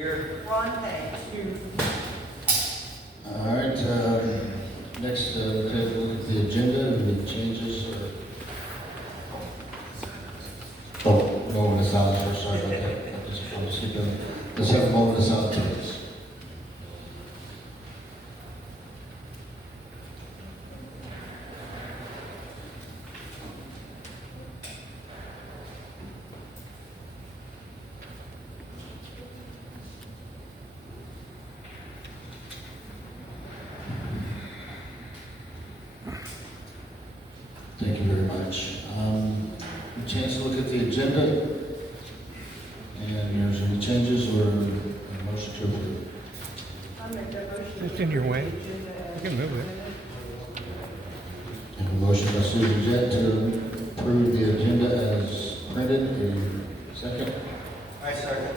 Here. Ron Page. All right, next, we'll take a look at the agenda, the changes. Oh, moment of silence first, sorry about that. I'll just keep them. Let's have a moment of silence, please. Thank you very much. A chance to look at the agenda, and there's any changes or a motion to approve. I make that motion. It's in your way. You can move it. I have a motion by Susan Jett to approve the agenda as printed. A second. I second.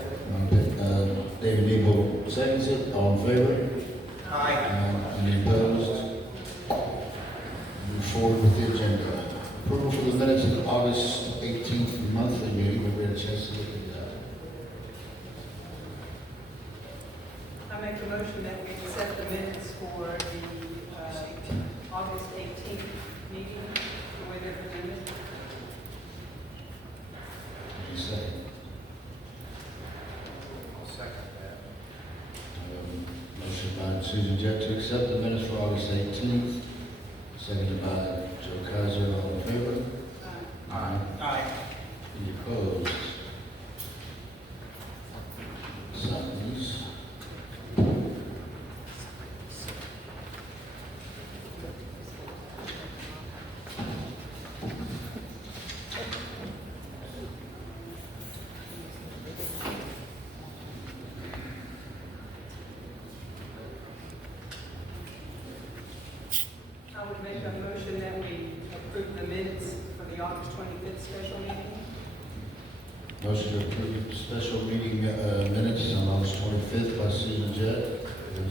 David Eagle seconds it. All in favor? Aye. Any opposed? Move forward with the agenda. Approval for the minutes of the August 18th monthly meeting. Have we had a chance to look at that? I make a motion that we accept the minutes for the August 18th meeting, the way they're presented. Any second? I'll second that. Motion by Susan Jett to accept the minutes for August 18th, seconded by Joe Kaiser. All in favor? Aye. Aye. Any opposed? Signs. I would make a motion that we approve the minutes for the August 25th special meeting. Motion to approve the special meeting minutes on August 25th by Susan Jett.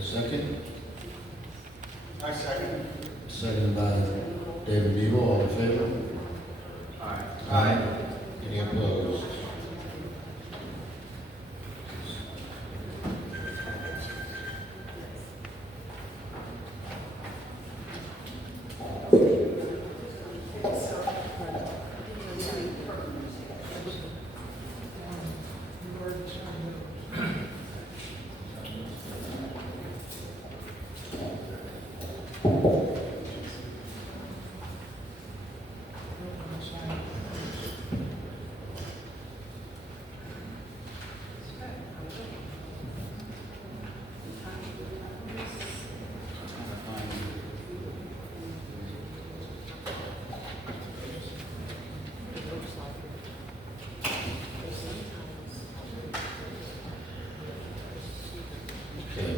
Second. I second. Seconded by David Eagle. All in favor? Aye. Any opposed? Okay.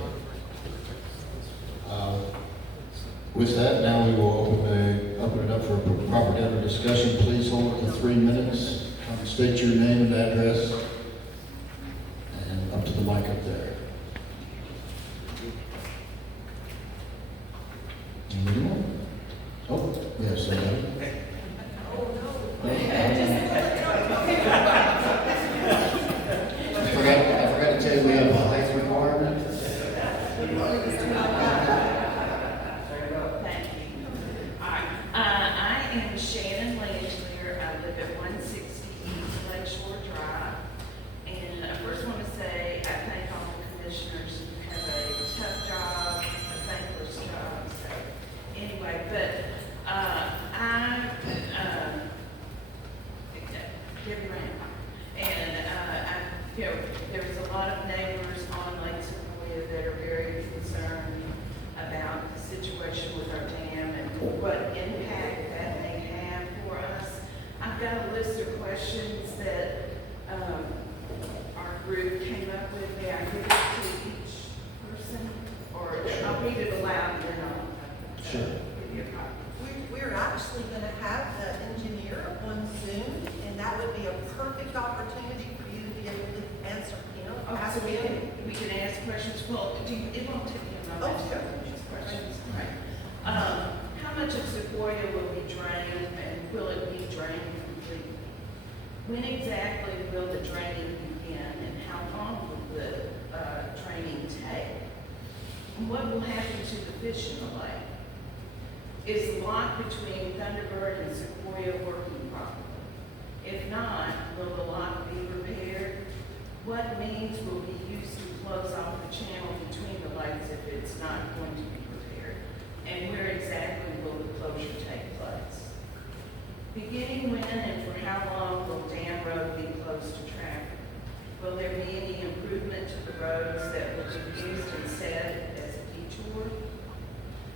With that, now we will open it up for proper general discussion. Please hold it to 3 minutes. State your name and address, and up to the mic up there. Anyone? Oh, yes, somebody. I forgot to tell you we have a height requirement. Thank you. I am Shannon Landlear. I live at 160 East Lakeshore Drive. And I first want to say I thank all the commissioners who have a tough job, a thankless job. So anyway, but Debbie Rand. And there's a lot of neighbors on Lake Sequoyah that are very concerned about the situation with our dam and what impact that may have for us. I've got a list of questions that our group came up with. May I give it to each person? Or I'll read it aloud and then I'll Sure. give you a copy. We're actually going to have the engineer on Zoom, and that would be a perfect opportunity for you to be able to answer, Oh, ask so him. we can ask questions. Well, it won't take you a moment Oh, to sure. ask questions. Right. How much of Sequoyah will be drained and will it be drained completely? When exactly will the draining begin and how long will the And what will happen to the fish in the lake? Is the lock between Thunderbird and Sequoyah working properly? If not, will the lock be repaired? What means will be used to close off the channel between the lakes if it's not going to be repaired? And where exactly will the closure take place? Beginning when and for how long will Dam Road be closed to traffic? Will there be any improvement to the roads that will be used instead as a detour?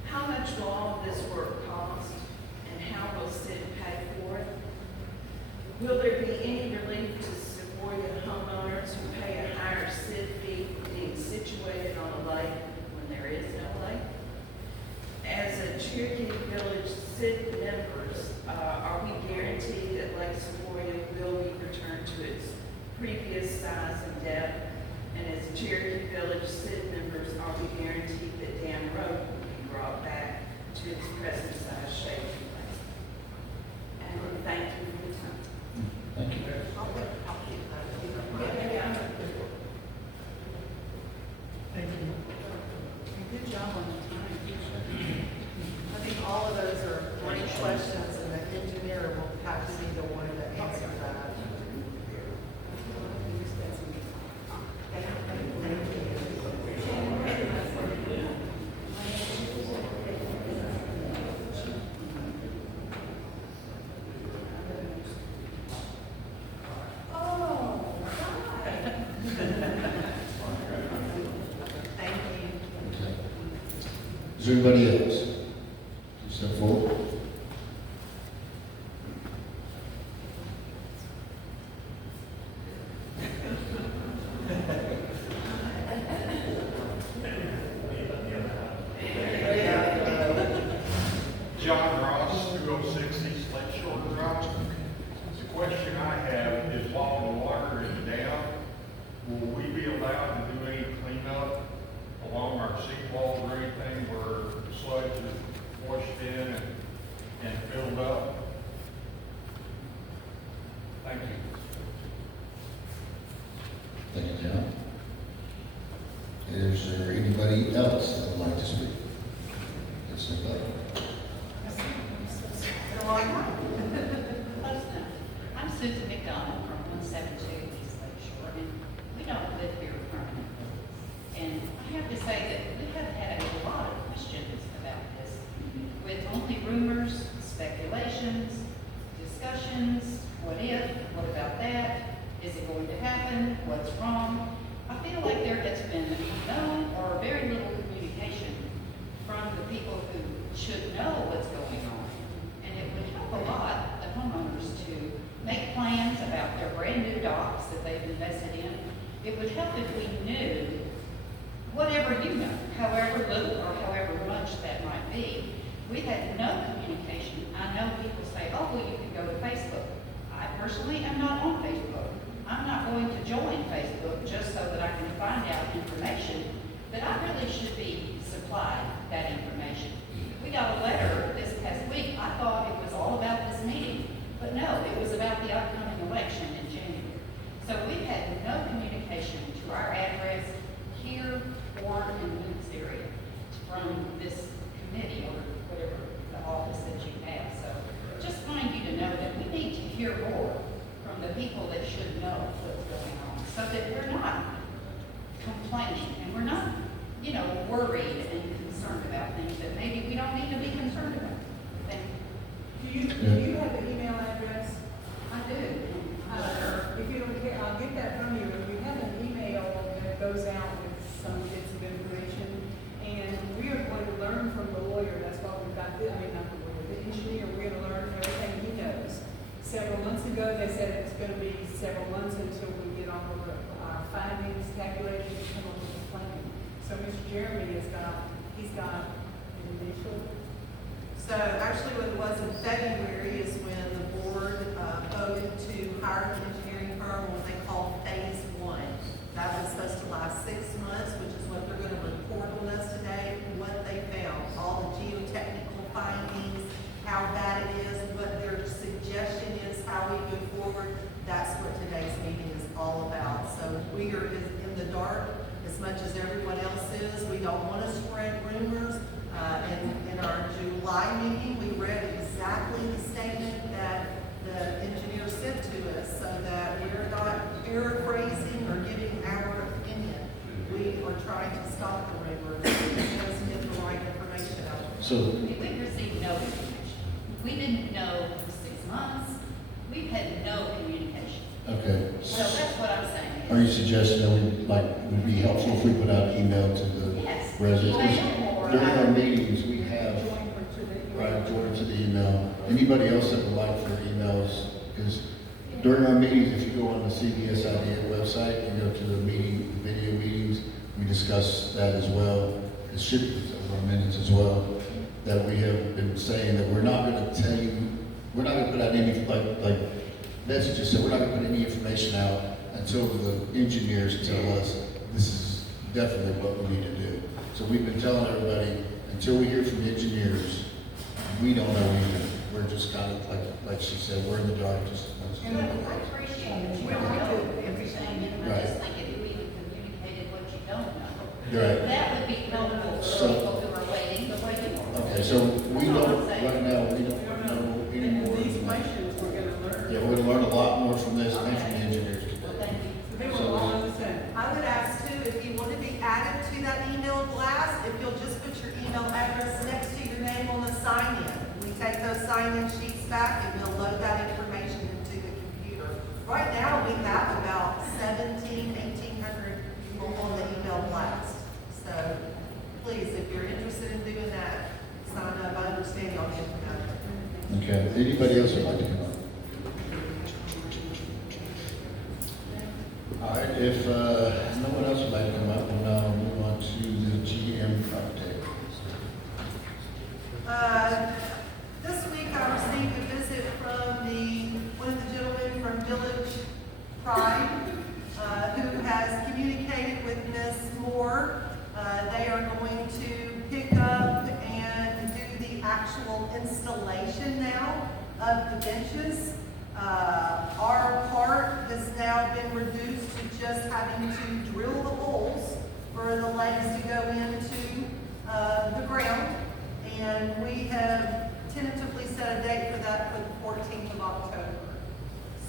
How much will all of this work cost, and how will city pay for it? Will there be any relief to Sequoyah homeowners who pay a higher SID fee for being situated on a lake when there is no lake? As a Cherokee Village SID members, are we guaranteed that Lake Sequoyah will be returned to its previous size and depth? And as Cherokee Village SID members, are we guaranteed that Dam Road will be brought back to its present size, shape, and length? And thank you for your time. Thank you. Good job on the time. I think all of those are great questions, and the engineer will have to be the one to answer that. Oh, thank you. Okay. Is there anybody else? Please step forward. John Ross, 206 East Lake Shore Drive. The question I have is while the water is down, will we be allowed to do any cleanup along our seawalls or anything where the sludge is washed in and filled up? Thank you. Thank you, John. Is there anybody else that would like to speak? Yes, sir. I'm Susan McDonald from 172 East Lake Shore, and we don't live here permanently. And I have to say that we have had a lot of questions about this, with only rumors, speculations, discussions, what if, what about that, is it going to happen, what's wrong? I feel like there has been no or very little communication from the people who should know what's going on. And it would help a lot, the homeowners, to make plans about their brand new docks that they've invested in. It would help if we knew whatever you know, however little or however much that might be. We've had no communication. I know people say, oh, well, you can go to Facebook. I personally am not on Facebook. I'm not going to join Facebook just so that I can find out information, but I really should be supplied that information. We got a letter this past week. I thought it was all about this meeting, but no, it was about the upcoming election in January. So we've had no communication to our address here or in the Lewis area from this committee or whatever the office that you have. So just wanting you to know that we need to hear more from the people that should know what's going on, so that we're not complaining and we're not, worried and concerned about things that maybe we don't need to be concerned about. Thank you. Do you have an email address? I do. If you don't care, I'll get that from you. We have an email that goes out with some bits of information, and we are going to learn from the lawyer. That's why we've got this, not the lawyer, the engineer. We're going to learn everything he knows. Several months ago, they said it's going to be several months until we get all of our findings, calculations, come up with a plan. So Mr. Jeremy he's got an initial. So actually what it was in February is when the board voted to hire an engineering firm, what they call phase one. That was supposed to last 6 months, which is what they're going to report on us today, what they found, all the geotechnical findings, how bad it is, what their suggestion is, how we move forward. That's what today's meeting is all about. So we are in the dark as much as everyone else is. We don't want to trying to stop the rumors, and just get the right information out. So, We received no information. We didn't know for 6 months. We've had no communication. okay. So that's what I'm saying. Are you suggesting that would be helpful if we put out an email to the Yes. residents? Email or- During our meetings, we have, Join her to the. right, join to the email. Anybody else that would like their emails, because during our meetings, if you go on the CBS Idea website, you go to the meeting, the video meetings, we discuss that as well. It should be over our minutes as well, that we have been saying that we're not gonna tell you, we're not gonna put out any, like Betsy just said, we're not gonna put any information out until the engineers tell us this is definitely what we need to do. So we've been telling everybody, until we hear from the engineers, we don't know anything. We're just kind of, like she said, we're in the dark, just. I appreciate that you don't know everything, and I just think it would be communicated what you don't know. Right. That would be helpful for So- people who are waiting, the waiting for. Okay, so we don't, right now, we don't know any more. And these questions we're gonna learn. Yeah, we're gonna learn a lot more from this and from the engineers Well, today. thank you. They will all understand. I would ask too, if you want to be added to that email blast, if you'll just put your email address next to your name on the sign-in. We take those sign-in sheets back and we'll load that information into the computer. Right now, we have about 1,800 people on the email blast. So please, if you're interested in doing that, sign up. I understand y'all get that. Okay, anybody else would like to come up? All right, if, no one else would like to come up, we'll now move on to the GM update. This week I received a visit from one of the gentlemen from Village Pride, who has communicated with Ms. Moore. They are going to pick up and do the actual installation now of the benches. Our part has now been reduced to just having to drill the holes for the legs to go into the ground. And we have tentatively set a date for that for the 14th of October.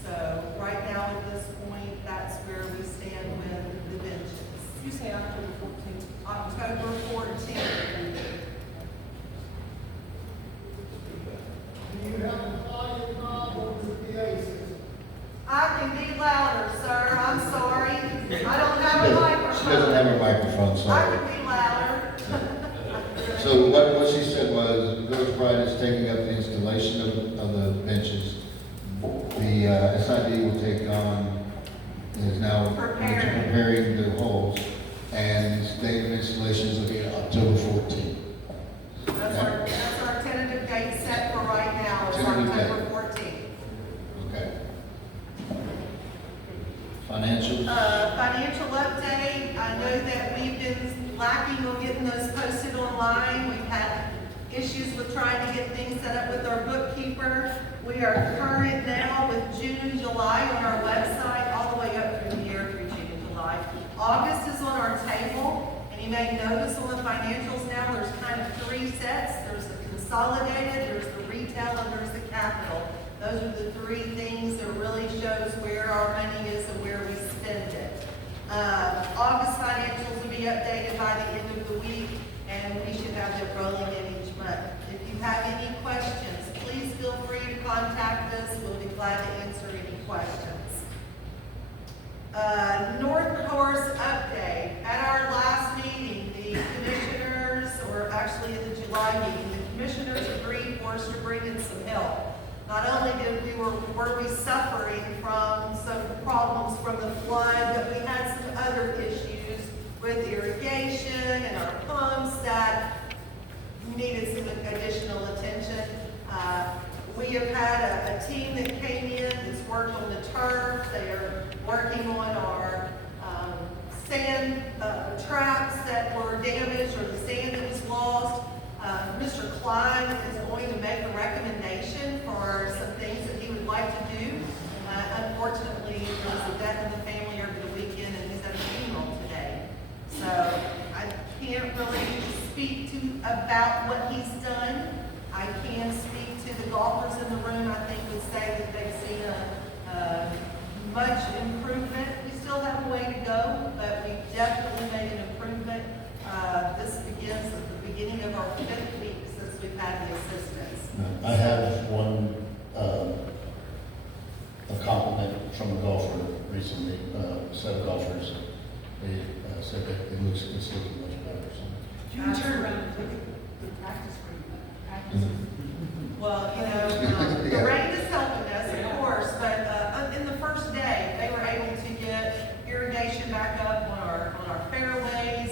So right now at this point, that's where we stand with the benches. Did you say October 14th? October 14th. Do you have a volume knob over the PA system? I can be louder, sir. I'm sorry. I don't have a She microphone. doesn't have a microphone, I sorry. can be louder. So what she said was, Village Pride is taking up the installation of the benches. The SID will take on, is now preparing the holes, and the date of installation is looking at October 14th. That's our tentative date set for right now, is Tentative date. October 14th. Okay. Financials? Financial update, I know that we've been lacking on getting those posted online. We've had issues with trying to get things set up with our bookkeeper. We are current now with June and July on our website, all the way up through the year through June and July. August is on our table, and you may notice on the financials now, there's kind of three sets. There's the consolidated, there's the retail, and there's the capital. Those are the three things that really shows where our money is and where we spend it. August financials will be updated by the end of the week, and we should have them rolling in each month. If you have any questions, please feel free to contact us. We'll be glad to answer any questions. North Course update. At our last meeting, the commissioners, or actually at the July meeting, the commissioners agreed for us to bring in some help. Not only were we suffering from some problems from the flood, but we had some other issues with irrigation and our pumps that needed some additional attention. We have had a team that came in that's worked on the turf. They are working on our sand traps that were damaged or the sand that was lost. Mr. Klein is going to make a recommendation for some things that he would like to do. Unfortunately, there was a death in the family over the weekend and he's at a funeral today. So I can't really speak about what he's done. I can speak to the golfers in the room. I think would say that they've seen a much improvement. We still have a way to go, but we definitely made an improvement. from a golfer recently, a set of golfers. They said that it's looking much better, so. If you can turn around and look at the practice room, practice. Well, you know, the rain is helping us, of course, but in the first day, they were able to get irrigation back up on our fairways.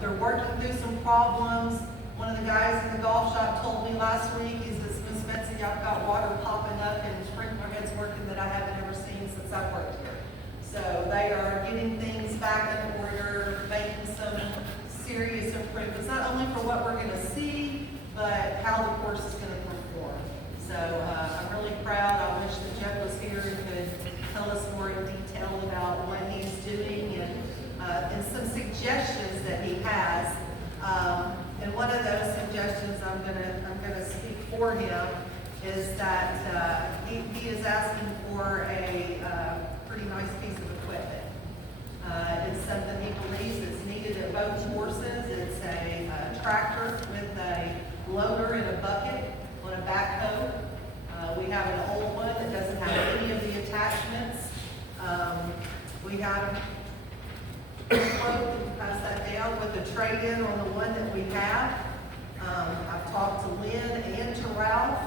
They're working through some problems. One of the guys in the golf shop told me last week, he says, Miss Betsy, I've got water popping up and sprinkler heads working that I haven't ever seen since I've worked here. So they are getting things back in order, making some serious improvements, not only for what we're gonna see, but how the course is gonna perform. So I'm really proud. I wish that Jeff was here and could tell us more in detail about what he's doing and some suggestions that he has. And one of those suggestions I'm gonna speak for him is that he is asking for a pretty nice piece of equipment. It's something he believes is needed at both courses. It's a tractor with a loader and a bucket on a backhoe. We have an old one that doesn't have any of the attachments. We have pass that down with the trade-in on the one that we have. I've talked to Lynn and to Ralph.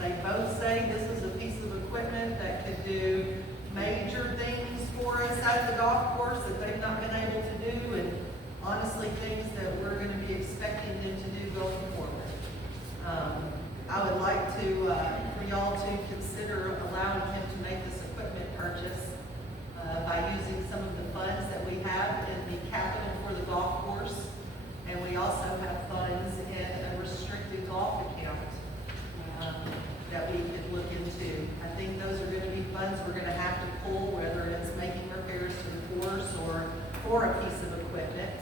They both say this is a piece of equipment that could do major things for us at the golf course that they've not been able to do, and honestly, things that we're going to be expecting them to do going forward. I would like to, for y'all to consider allowing him to make this equipment purchase by using some of the funds that we have in the capital for the golf course. And we also have funds in a restricted golf account that we could look into. I think those are going to be funds we're going to have to pull, whether it's making repairs to the course or for a piece of equipment.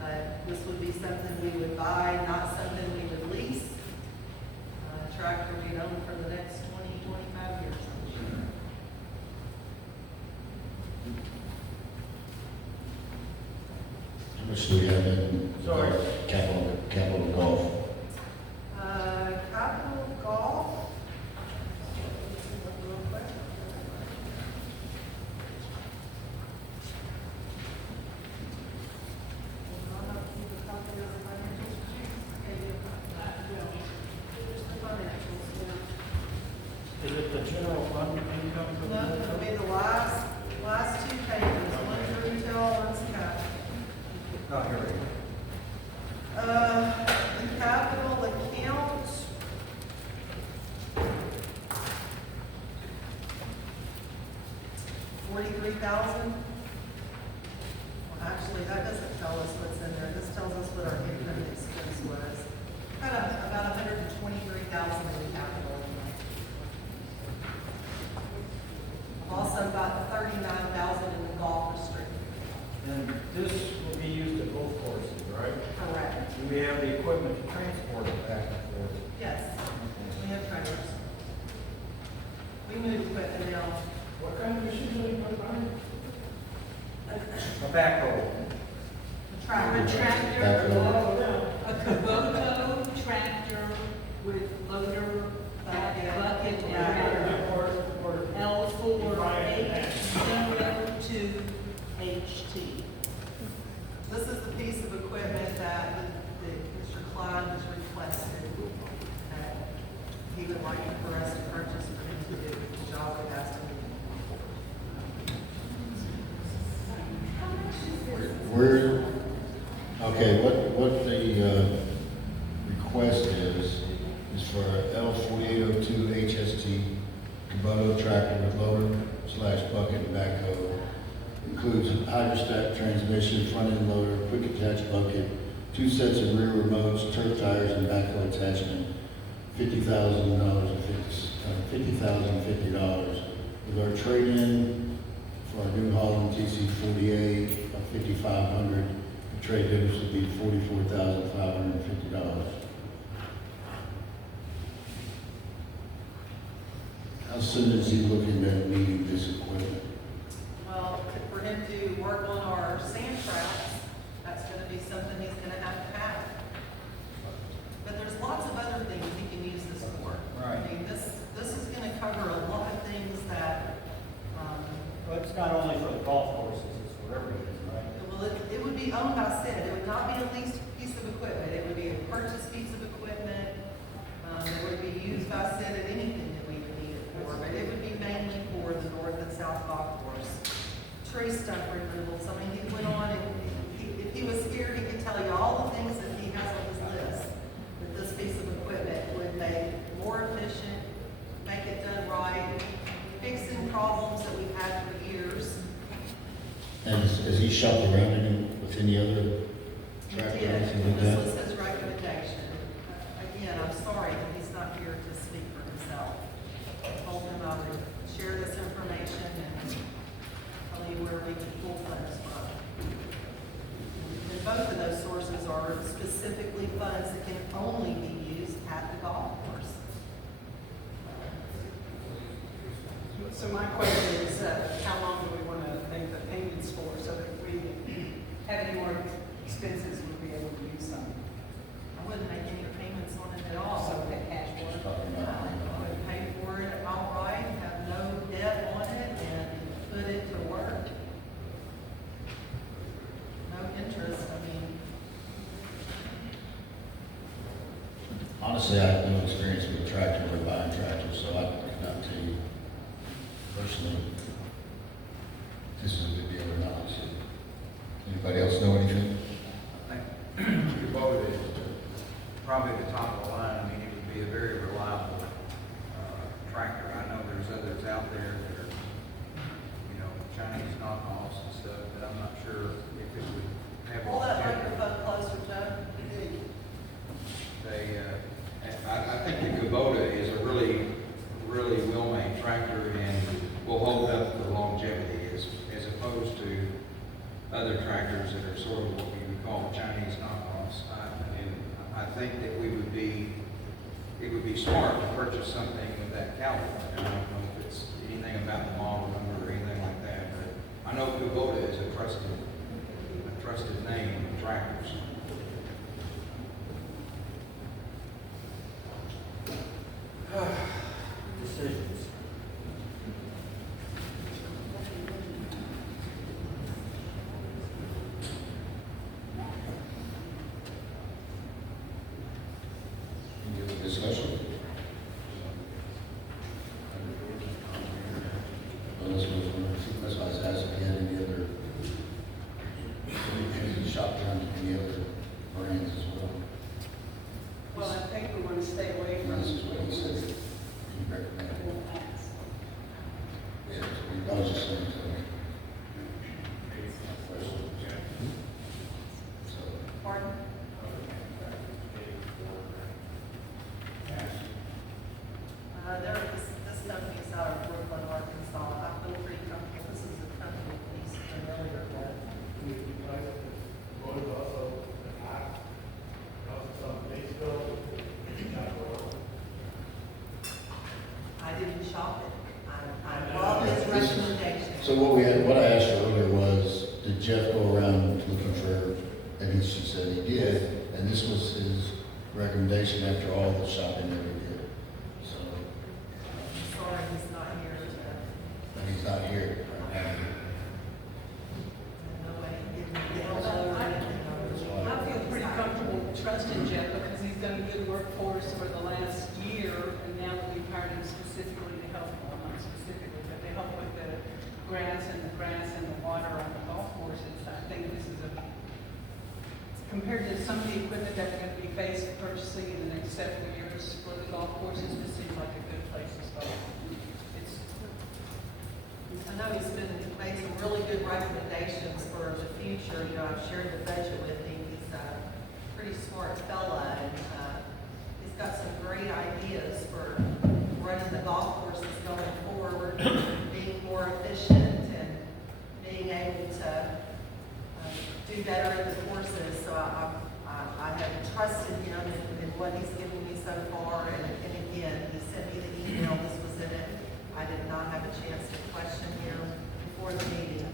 But this would be something we would buy, not something we would lease. Tractor we'd own for the next 20, 25 years, I'm sure. How much do we have in Sorry. capital golf? Capital golf. Is it the general fund income? No, it'll be the last two pages, one's retail, one's capital. Oh, here we go. The capital account. $43,000. Well, actually, that doesn't tell us what's in there. This tells us what our income and expense was. Got about $123,000 in capital. I've also got $39,000 in the golf restricted. And this will be used at both courses, right? Correct. Do we have the equipment to transport it back and forth? Yes, we have trailers. We move equipment now. What kind of machine do you put on it? A backhoe. A Tractor. tractor, a Kubota tractor with loader, bucket, and L4H02HT. This is the piece of equipment that Mr. Klein has requested. That he would like for us to purchase for him to do the job we've asked him We're, okay, what the request is for L4802 HST Kubota tractor with loader / bucket and backhoe. Includes hydrostatic transmission, front end loader, quick attach bucket, 2 sets of rear remotes, turf tires, and backhoe attachment. $50,050. With our trade-in for our New Holland TC48 of $5,500, the trade difference would be $44,550. How soon is he looking at needing this equipment? Well, for him to work on our sand traps, that's gonna be something he's gonna have to have. But there's lots of other things he can use this for. Right. I mean, this is gonna cover a lot of things that be owned by Sept. It would not be a leased piece of equipment. It would be a purchased piece of equipment. It would be used by Sept at anything that we would need it for, but it would be mainly for the north and south golf course. Tree stump removals. I mean, he went on and if he was here, he could tell you all the things that he has on his list that this piece of equipment would make more efficient, make it done right, fixing problems that we've had for years. And has he shopped around with any other He tractor or did. anything like This that? was his recommendation. Again, I'm sorry that he's not here to speak for himself. I told him I would share this information and tell you where we can pull funds from. And both of those sources are specifically funds that can only be used at the golf course. So my question is, how long do we want to make the payments for, so that if we have any more expenses, we'll be able to use some? I wouldn't make any payments on it at all. Also, pay cash for it. I would pay for it outright, have no debt on it, and put it to work. No interest, I mean, Honestly, I have no experience with a tractor or buying tractors, so I could not tell you personally if this is a good deal or not. So, anybody else know anything? I think Kubota is probably the top of the line. I mean, it would be a very reliable tractor. I know there's others out there that are, you know, Chinese knockoffs and stuff, but I'm not sure if it would have. pull that microphone closer, Joe. I think the Kubota is a really, really well-made tractor and will hold up for longevity as opposed to other tractors that are sort of what we would call Chinese knockoffs. And I think that it would be smart to purchase something of that caliber. I don't know if it's anything about the model number or anything like that, but I know Kubota is a trusted name in tractors. Decisions. Any other discussion? Well, that's why I was asking, if you had any other, any shop around any other brands as well? Well, I think we want to stay away from. This is what he said, he recommended. Yeah, I was just saying, so. Pardon? This company's out of Brooklyn, Arkansas. I feel pretty comfortable. This is a company he's familiar with. I didn't shop it. I brought his recommendation. So what I asked her earlier was, did Jeff go around looking for, and she said he did, and this was his recommendation after all the shopping that we did. So, Sorry, he's not here today. but he's not here right now. No way he can get hold of anything over the I feel pretty comfortable trusting Jeff because he's done good work for us for the last year, and now that we've hired him specifically to help, well, not specifically, but to help with the grass and the water on the golf courses. I think this is compared to some of the equipment that we're going to be faced purchasing in the next several years for the golf courses, this seems like a good place to start. It's, I know he's made some really good recommendations for the future. You know, I've shared the budget with him. He's a pretty smart fella, and he's got some great ideas for running the golf courses going forward, being more efficient, and being able to do better at the courses. So I have trusted him in what he's given me so far, and again, he sent me the email. This was in it. I did not have a chance to question him before the meeting.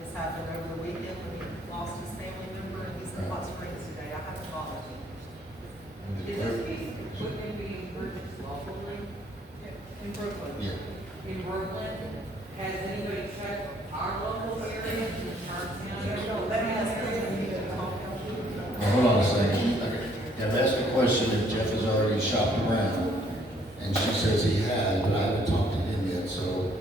This happened over the weekend when he lost his family member, and he's in Hot Springs today. I haven't bothered him. is this piece of equipment being purchased lawfully in Brooklyn? Yeah. In Brooklyn, has anybody checked our local area in Sharp County? No, let me shopped around, and she says he has, but I haven't talked to him yet, so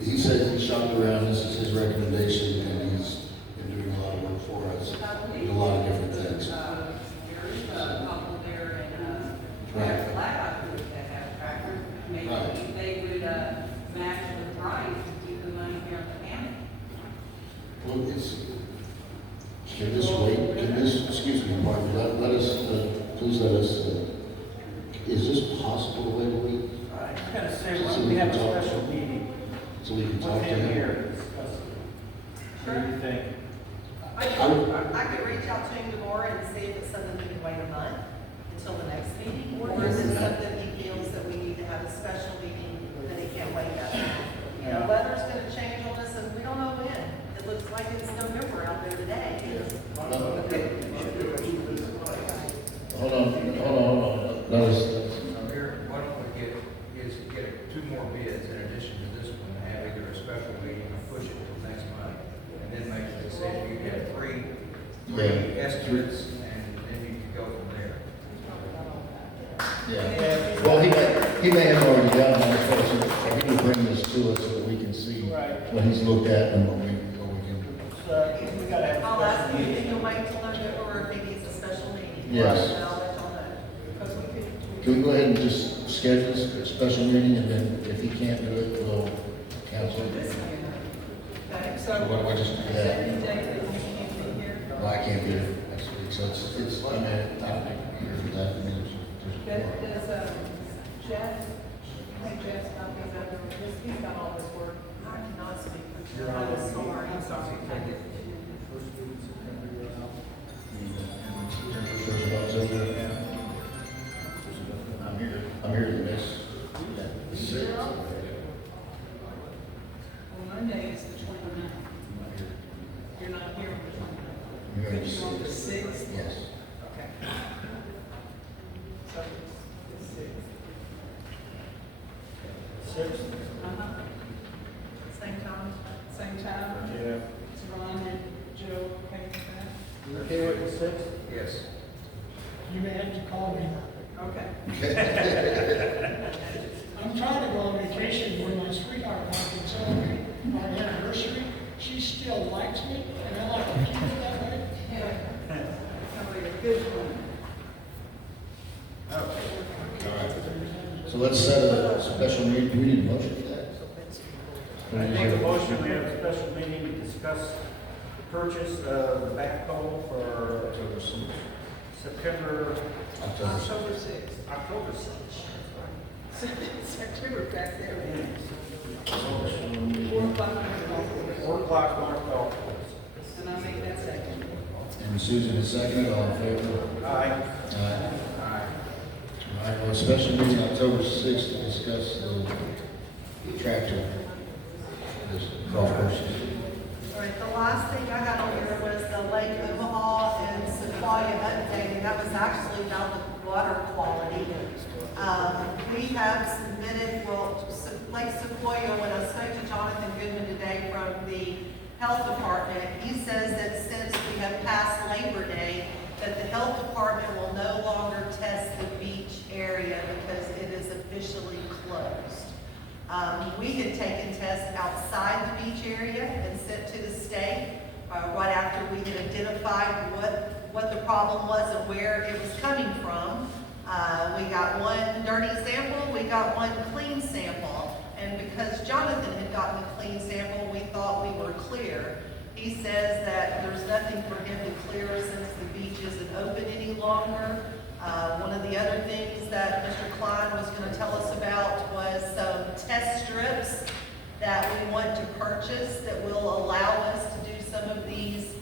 he said he shopped around, this is his recommendation, and he's been doing a lot of work for us, with a lot of different things. There is a couple there in, Right. Flat Rock that have tractors. Maybe Right. they would, match the price to keep the money here at the county. Well, can this wait, excuse me, pardon, let us, please let us, is this possible to wait a week? I was gonna say, why don't we have a special meeting So we can with talk to him him? here and discuss it. What do you think? I could reach out to him tomorrow and see if it's something we can wait a month until the next meeting, or is it something he feels that we need to have a special meeting that he can't wait that long? You know, weather's gonna change on us, and we don't know when. It looks like it's November out there today. Hold on, that was, Mayor, why don't we get two more bids in addition to this one, and have either a special meeting or push it till next month, and then make a decision. You have three estimates, and then you can go from there. yeah. Well, he may have already done that, so he will bring this to us so that we can see Right. what he's looked at and what we can do. So, we gotta have I'll a ask special him if meeting. he'll wait till November, or if he needs a special meeting. Yes. And I'll let y'all know. Because we could. Can we go ahead and just schedule a special meeting, and then if he can't do it, we'll cancel it? This year. Okay, so. What just, Is yeah, that any day that you can't be here? well, I can't be here next week, so it's, I mean, I don't here for that, I mean, Does, Jeff, I think Jeff's not being done, he's got all this work. I cannot speak for You're on I'm the- sorry. I'm sorry. I did. First week in September, you're out. I'm here to miss. Well, Monday is the 29th. You're not here on the 29th. You're Could you on the 6th? Yes. Okay. So, the 6th. Six? Uh-huh. Same time. Same time? Yeah. Is Ron and Joe okay with that? You okay with the six? Yes. You may have to call me. Okay. I'm trying to go on vacation with my sweetheart, I can celebrate our anniversary. She still likes me, and I like to keep it that way. Probably a good one. All right. So let's set a special meeting, do we need a motion for that? I make a motion, we have a special meeting to discuss the purchase of the backhoe for September, October 6th. October 6th. September back there. 4 4 o'clock. Mark Golf Course. And I'll make that second. And Susan is second, all in favor? Aye. Aye. All right, well, a special meeting October 6th to discuss the tractor for this golf course. All right, the last thing I had on here was the Lake Omaha and Sequoyah update, and that was actually about the water quality. We have submitted, well, Lake Sequoyah, when I spoke to Jonathan Goodman today from the Health Department, he says that since we have passed Labor Day, that the Health Department will no longer test the beach area because it is officially closed. We had taken tests outside the beach area and sent to the state right after we had identified what the problem was and where it was coming from. We got one dirty sample, we got one clean sample. And because Jonathan had gotten a clean sample, we thought we were clear. He says that there's nothing for him to clear since the beach isn't open any longer. One of the other things that Mr. Klein was going to tell us about was some test strips that we want to purchase that will allow us to do some of these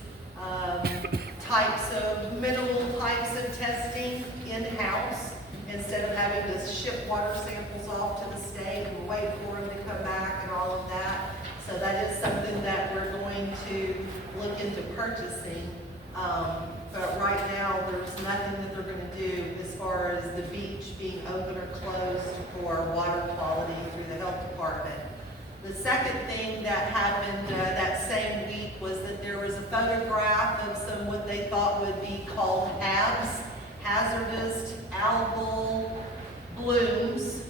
types of mineral types of testing in-house instead of having to ship water samples off to the state and wait for them to come back and all of that. So that is something that we're going to look into purchasing. But right now, there's nothing that they're going to do as far as the beach being open or closed for water quality through the health department. The second thing that happened that same week was that there was a photograph of some what they thought would be called HABs, hazardous algal blooms.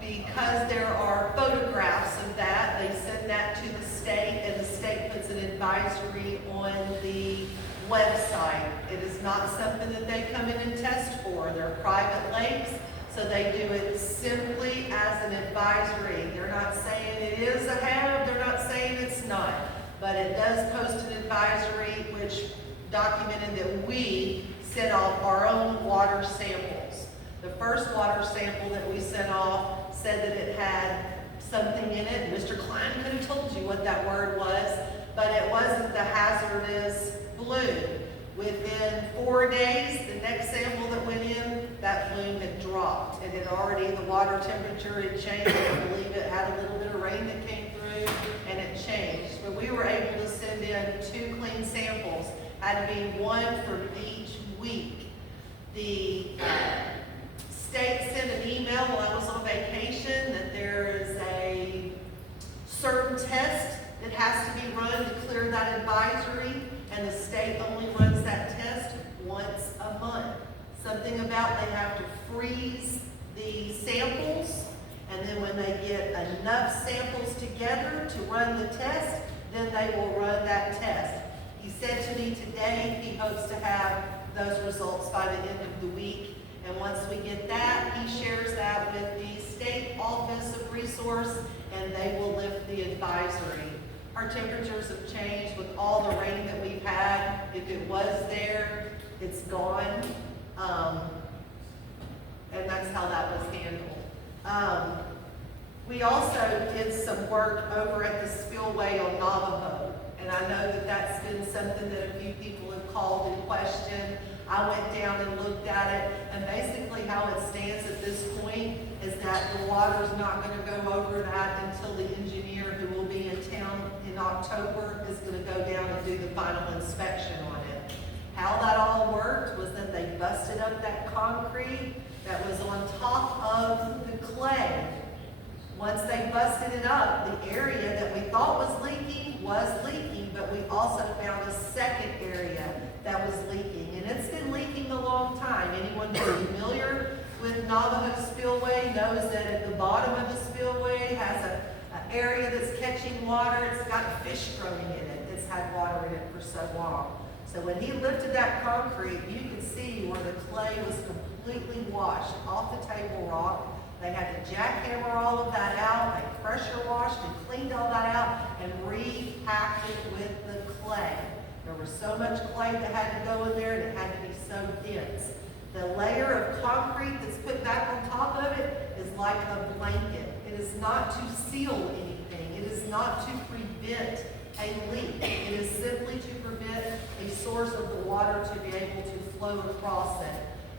Because there are photographs of that, they send that to the state, and the state puts an advisory on the website. It is not something that they come in and test for. They're private lakes, so they do it simply as an advisory. They're not saying it is a have, they're not saying it's not, but it does post an advisory which documented that we sent off our own water samples. The first water sample that we sent off said that it had something in it. Mr. Klein could have told you what that word was, but it wasn't the hazardous bloom. Within 4 days, the next sample that went in, that bloom had dropped. It had already, the water temperature had changed. I believe it had a little bit of rain that came through, and it changed. But we were able to send in 2 clean samples. Had to be 1 for each week. The state sent an email while I was on vacation that there is a certain test that has to be run to clear that advisory, and the state only runs that test once a month. Something about they have to freeze the samples, and then when they get enough samples together to run the test, then they will run that test. He said to me today he hopes to have those results by the end of the week. And once we get that, he shares that with the State Office of Resource, and they will lift the advisory. Our temperatures have changed with all the rain that we've had. If it was there, it's gone. And that's how that was handled. We also did some work over at the spillway on Navajo. And I know that that's been something that a few people have called in question. I went down and looked at it, and basically how it stands at this point is that the water's not going to go over that until the engineer who will be in town in October is going to go down and do the final inspection on it. How that all worked was that they busted up that concrete that was on top of the clay. Once they busted it up, the area that we thought was leaking, but we also found a second area that was leaking. And it's been leaking a long time. Anyone who's familiar with Navajo Spillway knows that at the bottom of the spillway has an area that's catching water. It's got fish growing in it. It's had water in it for so long. So when he lifted that concrete, you could see where the clay was completely washed off the table rock. They had to jackhammer all of that out. They pressure washed and cleaned all that out and repacked it with the clay. There was so much clay that had to go in there, and it had to be so dense. The layer of concrete that's put back on top of it is like a blanket. It is not to seal anything. It is not to prevent a leak. It is simply to prevent a source of the water to be able to flow across it.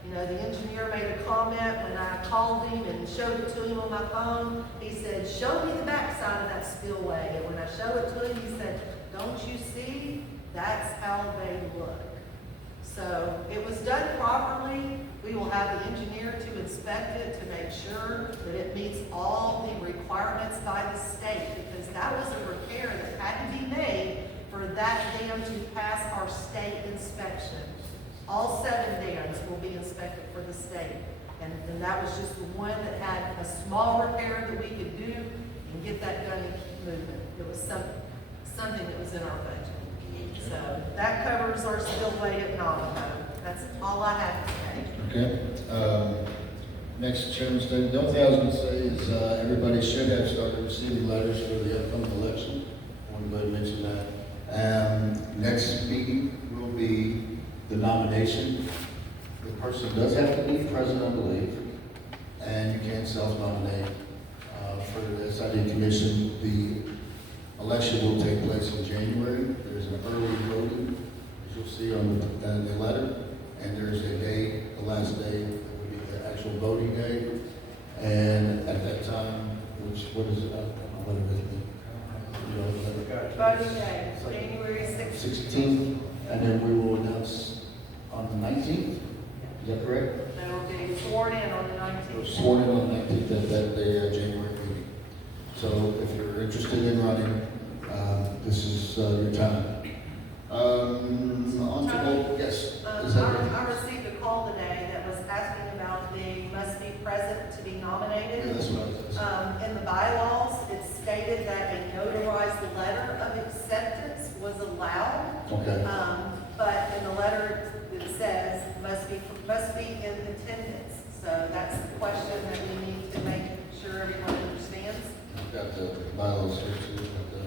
You know, the engineer made a comment when I called him and showed it to him on my phone. He said, "Show me the backside of that spillway." And when I showed it to him, he said, "Don't you see? That's how they look." So it was done properly. We will have the engineer to inspect it to make sure that it meets all the requirements by the state, because that was a repair that had to be made for that dam to pass our state inspection. All 7 dams will be inspected for the state. And that was just the one that had a small repair that we could do and get that done and keep moving. It was something that was in our budget. So that covers our spillway at Navajo. That's all I have to say. Okay. Next, Chairman statement. The only thing I was going to say is everybody should have started receiving letters for the upcoming election. I want to go ahead and mention that. Next meeting will be the nomination. The person does have to be present, I believe, and you can't self-nominate for the SID commission. The election will take place in January. There's an early voting, as you'll see on the letter, and there's a day, the last day, that will be the actual voting day. And at that time, what is it? What is it? Voting day, January 16th, and then we will announce on the 19th. Is that correct? They will be sworn in on the 19th. Sworn in on the 19th, that day, January meeting. So if you're interested in running, this is your time. On to vote, yes. Is that right? I received a call today that was asking about the must be present to be Yeah, nominated. that's what I was asking. In the bylaws, it stated that a notarized letter of acceptance was allowed. Okay. But in the letter, it says must be in attendance. So that's the question that we need to make sure everyone understands. I've got the bylaws here too, but,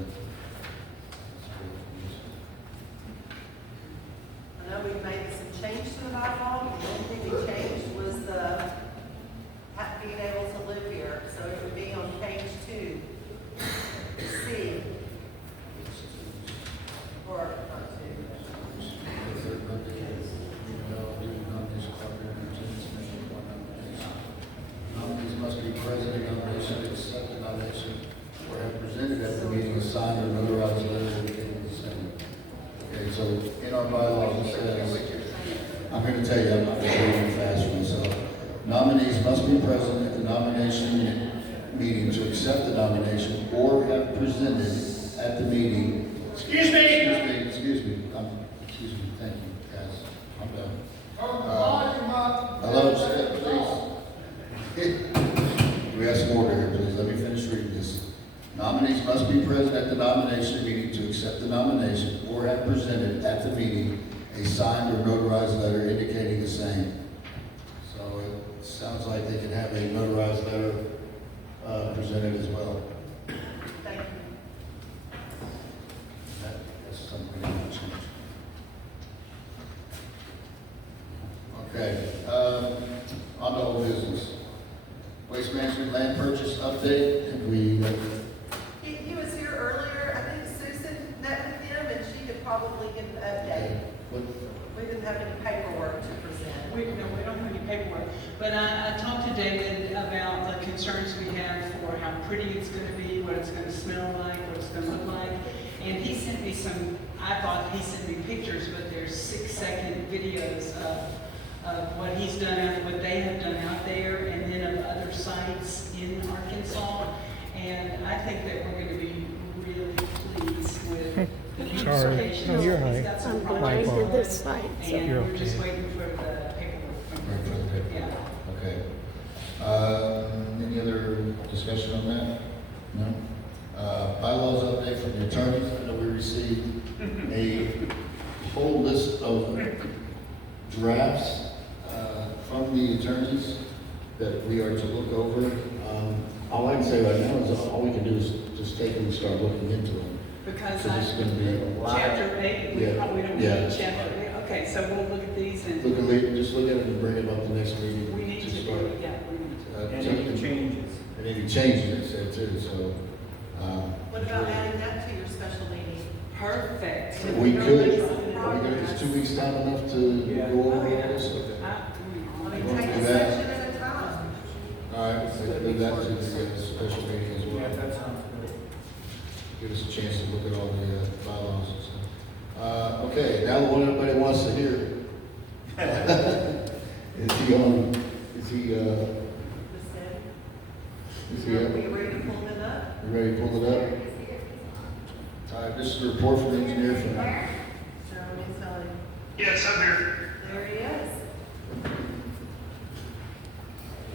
I know we've made some change to the bylaw. The only thing we changed was the being able to live here. So it would be on page 2. C. Or not 2. Nominees must be present in nomination, accept the nomination, or have presented at the meeting a signed or notarized letter indicating the same. Okay, so in our bylaws it says, I'm going to tell you, I'm not reading fast for myself. Nominees must be present at the nomination meeting to accept the nomination or have presented at the meeting. Excuse me, thank you, guys, I'm done. Hello, Sept, please. We have some order here, please. Let me finish reading this. Nominees must be present at the nomination meeting to accept the nomination or have presented at the meeting a signed or notarized letter indicating the same. So it sounds like they can have a notarized letter presented as well. Thank you. That's something we need to change. Okay, on to old business. Waste management land purchase update. Have we, He was here earlier. I think Susan met with him and she could probably give an update. what, We didn't have any paperwork to present. We don't have any paperwork, but I talked to David about the concerns we have for how pretty it's gonna be, what it's gonna smell like, what it's gonna look like. And he sent me some, I thought he sent me pictures, but there's 6-second videos of what he's done, what they have done out there, and then of other sites in Arkansas. And I think that we're gonna be really pleased with the new Sorry. location. No, you're all He's right. got some I'm projects blind to going, this site, so- and You're we're just okay. waiting for the paperwork from Right, for the paperwork. Yeah. okay. Any other discussion on that? No? Bylaws update from the attorneys. I know we received a whole list of drafts from the attorneys that we are to look over. All I can say right now is all we can do is just take them and start looking into them. Because So this is gonna be a lot. chapter 8, we Yeah, probably don't yeah. need chapter 8. Okay, so we'll look at these and Just look at it and bring it up the next meeting. we need to do start. it, yeah, we need to. And any changes. And any changes, they said too, so. What about adding that to your special meeting? Perfect. We could, is 2 weeks time enough to go over all this? I mean, You wanna take do a that? section at a time. All right, so we'll do that to the special meeting as Yeah, well. that sounds good. Give us a chance to look at all the bylaws and stuff. Okay, now what everybody wants to hear. Is he on, is he up? Are we ready to pull it up? You ready to pull it up? All right, this is a report from the engineer from. Jeremy's telling. Yes, I'm here. There he is.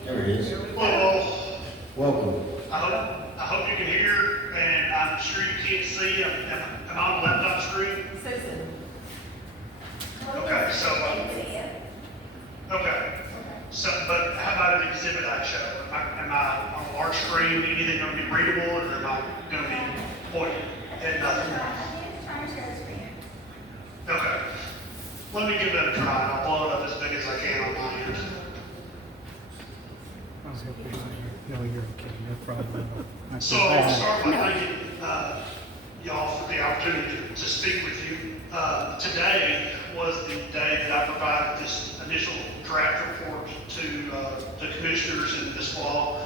There he is. Here we go. Well, Welcome. I hope you can hear, and I'm sure you can't see. I'm on the laptop screen. Susan. Okay, so, okay. So, but how about an exhibit I show? Am I on a large screen, anything going to be readable, or am I going to be pointing at nothing? Okay. Let me give it a try. I'll blow it up as big as I can on my end. No, you're okay, no problem. I So feel I'll bad. start by thanking y'all for the opportunity to speak with you. Today was the day that I provided this initial draft report to the commissioners in this law.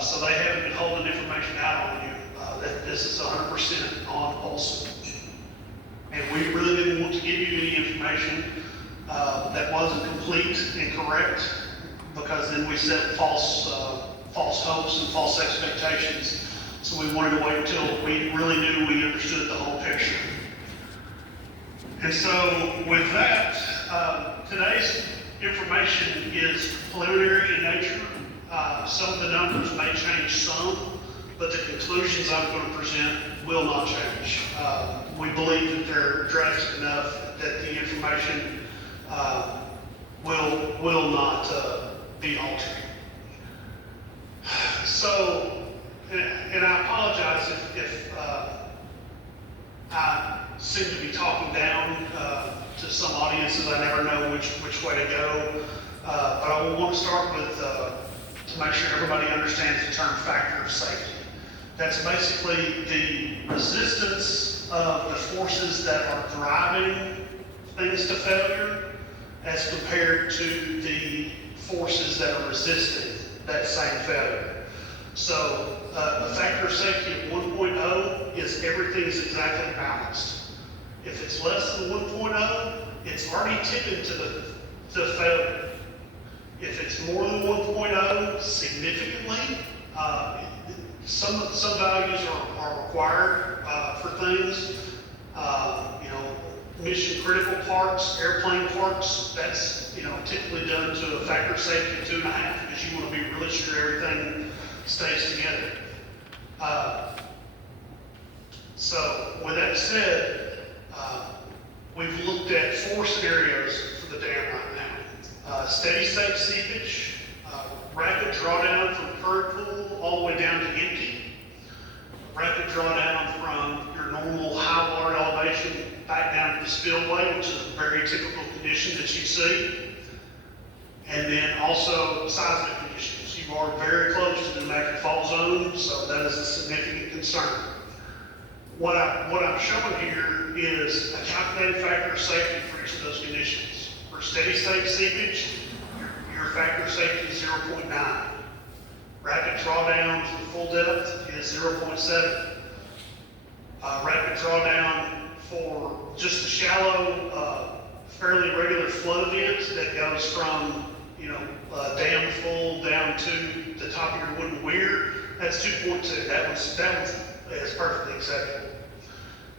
So they haven't been holding information out on you. That this is 100% on Olson. And we really didn't want to give you any information that wasn't complete and correct, because then we set false hopes and false expectations. So we wanted to wait until we really knew we understood the whole picture. And so with that, today's information is preliminary in nature. Some of the numbers may change some, but the conclusions I'm going to present will not change. We believe that they're drastic enough that the information will not be altered. So, and I apologize if I seem to be talking down to some audiences. I never know which way to go. But I want to start with, to make sure everybody understands the term factor of safety. That's basically the resistance of the forces that are driving things to failure as compared to the forces that are resisting that same failure. So a factor of safety of 1.0 is everything is exactly balanced. If it's less than 1.0, it's already tipping to failure. If it's more than 1.0, significantly, some values are required for things. Mission critical parts, airplane parts, that's typically done to a factor of safety of 2.5 because you want to be really sure everything stays together. So with that said, we've looked at 4 scenarios for the dam right now. Steady state seepage, rapid drawdown from current pool all the way down to empty, rapid drawdown from your normal high water elevation back down to the spillway, which is a very typical condition that you see, and then also seismic conditions. You are very close to the magnetic fault zone, so that is a significant concern. What I'm showing here is a calculated factor of safety for each of those conditions. For steady state seepage, your factor of safety is 0.9. Rapid drawdown to full depth is 0.7. Rapid drawdown for just a shallow, fairly regular flood event that goes from dam full down to the top of your wooden weir, that's 2.2. That is perfectly acceptable.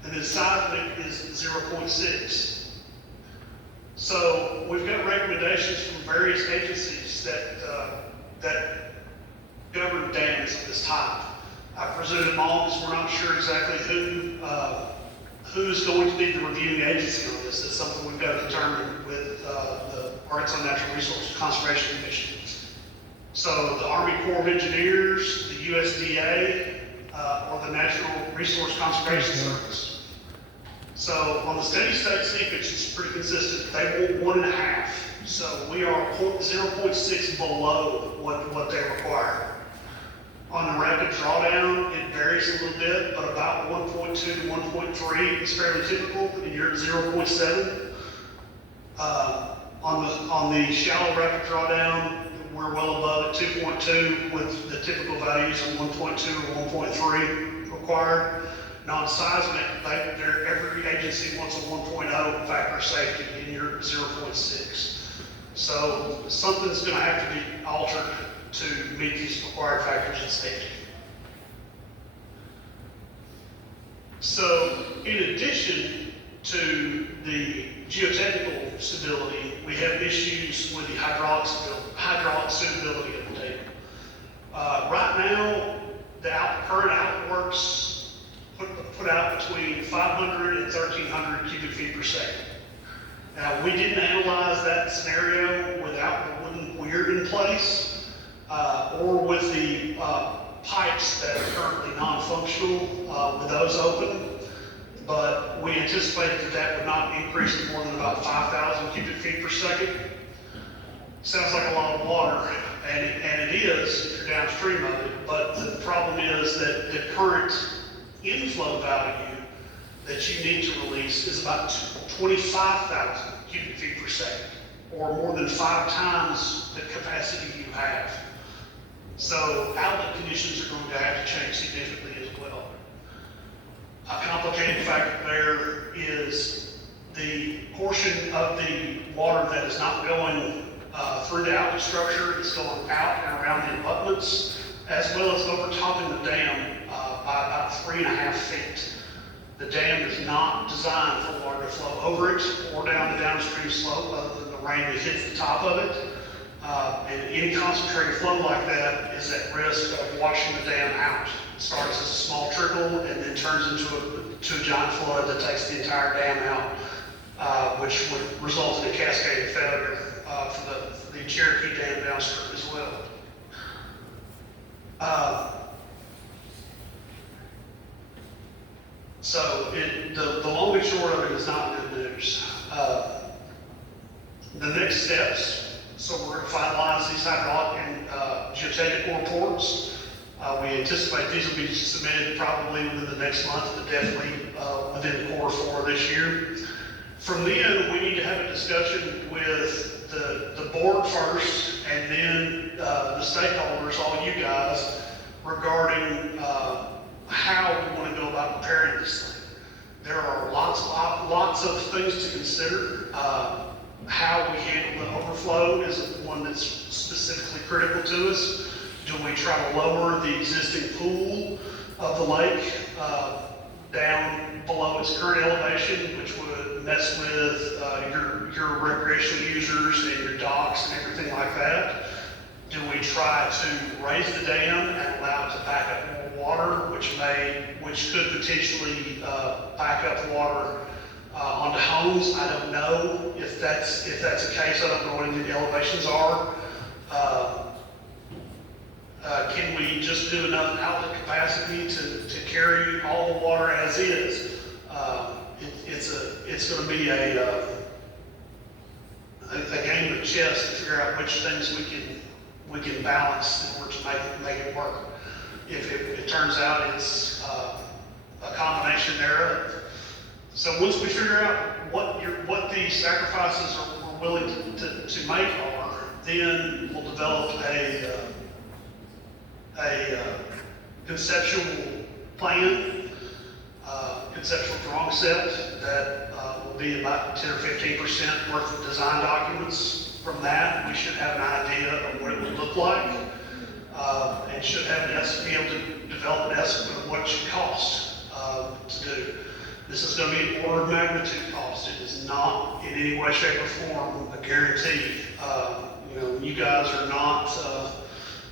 And then seismic is 0.6. So we've got recommendations from various agencies that govern dams of this type. I presented them all because we're not sure exactly who's going to be the reviewing agency on this. It's something we've got to determine with the Arkansas Natural Resources Conservation Commission. So the Army Corps of Engineers, the USDA, or the Natural Resource Conservation Service. So on the steady state seepage, it's pretty consistent. They want 1.5. So we are 0.6 below what they require. On the rapid drawdown, it varies a little bit, but about 1.2 to 1.3 is fairly typical, and you're at 0.7. On the shallow rapid drawdown, we're well above at 2.2 with the typical values of 1.2 or 1.3 required. Non-seismic, every agency wants a 1.0 factor of safety, and you're at 0.6. So something's going to have to be altered to meet these required factors of safety. So in addition to the geotechnical stability, we have issues with the hydraulic suitability of the dam. Right now, the current outworks put out between 500 and 1,300 cubic feet per second. Now, we didn't analyze that scenario without the wooden weir in place, or with the pipes that are currently non-functional with those open, but we anticipate that would not increase to more than about 5,000 cubic feet per second. Sounds like a lot of water, and it is if you're downstream of it, but the problem is that the current inflow value that you need to release is about 25,000 cubic feet per second, or more than 5 times the capacity you have. So outlet conditions are going to have to change significantly as well. A complicated factor there is the portion of the water that is not going through the outlet structure is going out and around the abutments, as well as overtopping the dam by about 3.5 feet. The dam is not designed for water to flow over it or down the downstream slope other than the rain that hits the top of it. And any concentrated flow like that is at risk of washing the dam out. It starts as a small trickle and then turns into a giant flood that takes the entire dam out, which would result in a cascading failure for the Cherokee Dam downstream as well. So the long and short of it is not good news. The next steps, so we're going to finalize these hydraulic and geotechnical reports. We anticipate these will be submitted probably within the next month, but definitely within Q4 of this year. From then, we need to have a discussion with the board first, and then the stakeholders, all you guys, regarding how we want to go about preparing this thing. There are lots of things to consider. How we handle the overflow is one that's specifically critical to us. Do we try to lower the existing pool of the lake down below its current elevation, which would mess with your recreational users and your docks and everything like that? Do we try to raise the dam and allow it to back up more water, which could potentially back up water onto homes? I don't know if that's the case. I don't know what any of the elevations are. Can we just do enough outlet capacity to carry all the water as is? It's going to be a game of chess to figure out which things we can balance in order to make it work. If it turns out it's a combination thereof. So once we figure out what the sacrifices we're willing to make are, then we'll develop a conceptual plan, conceptual drawing set that will be about 10 or 15% worth of design documents. From that, we should have an idea of what it would look like, and should have be able to develop an estimate of what it should cost to do. This is going to be an order of magnitude cost. It is not in any way, shape, or form a guarantee. You guys are not.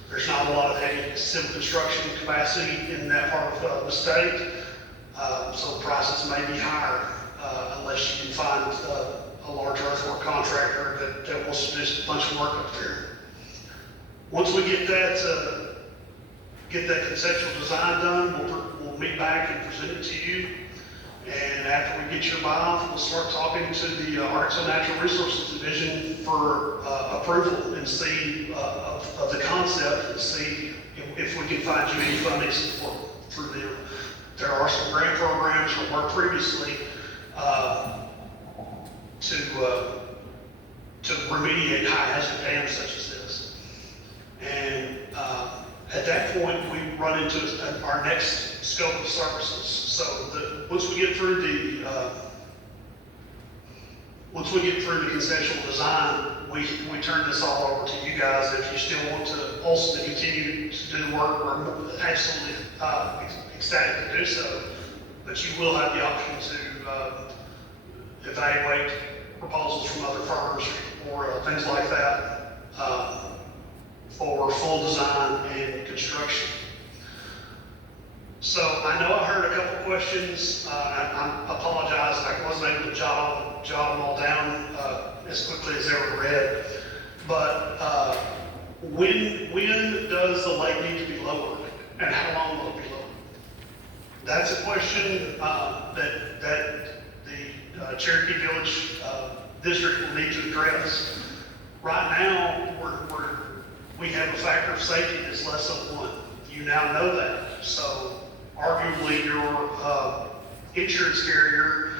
There's not a lot of heavy civil construction capacity in that part of the state, so the prices may be higher unless you can find a large earthwork contractor that wants to do a bunch of work up there. Once we get that conceptual design done, we'll meet back and present it to you. And after we get your buy-off, we'll start talking to the Arkansas Natural Resources Division for approval and see of the concept and see if we can find you any funding support through them. There are some grant programs that worked previously to remediate high hazard dams such as this. And at that point, we run into our next scope of services. So once we get through the conceptual design, we turn this all over to you guys. If you still want to ultimately continue to do the work, we're absolutely ecstatic to do so. But you will have the option to evaluate proposals from other firms or things like that for full design and construction. So I know I heard a couple questions. I apologize, I wasn't able to jot them all down as quickly as they were read. But when does the lake need to be lowered, and how long will it be lowered? That's a question that the Cherokee Village District will need to address. Right now, we have a factor of safety that's less than 1. You now know that. So arguably your insurance carrier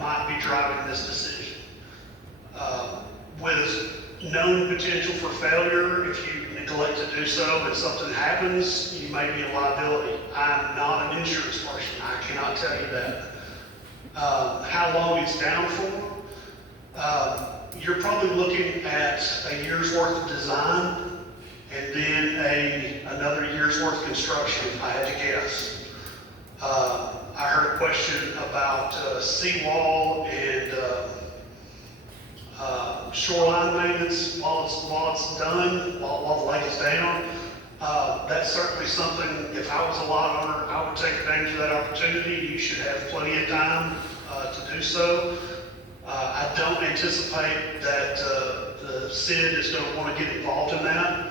might be driving this decision. With known potential for failure, if you neglect to do so and something happens, you may be a liability. I'm not an insurance person. I cannot tell you that. How long it's down for? You're probably looking at a year's worth of design and then another year's worth of construction, if I had to guess. I heard a question about seawall and shoreline maintenance while it's done, while the lake is down. That's certainly something, if I was a lot owner, I would take advantage of that opportunity. You should have plenty of time to do so. I don't anticipate that the CID is going to want to get involved in that.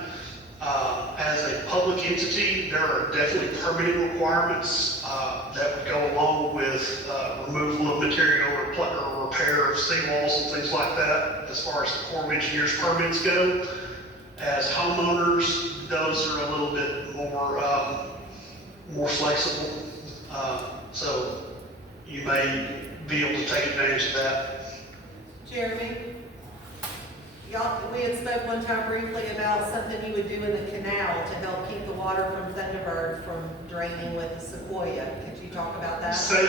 As a public entity, there are definitely permitting requirements that would go along with removal of material or repair of seawalls and things like that, as far as the Corps of Engineers permits go. As homeowners, those are a little bit more flexible. So you may be able to take advantage of that. Jeremy, we had spoke one time briefly about something you would do in the canal to help keep the water from Thunderbird from draining with the Sequoyah. Could you talk about that? Say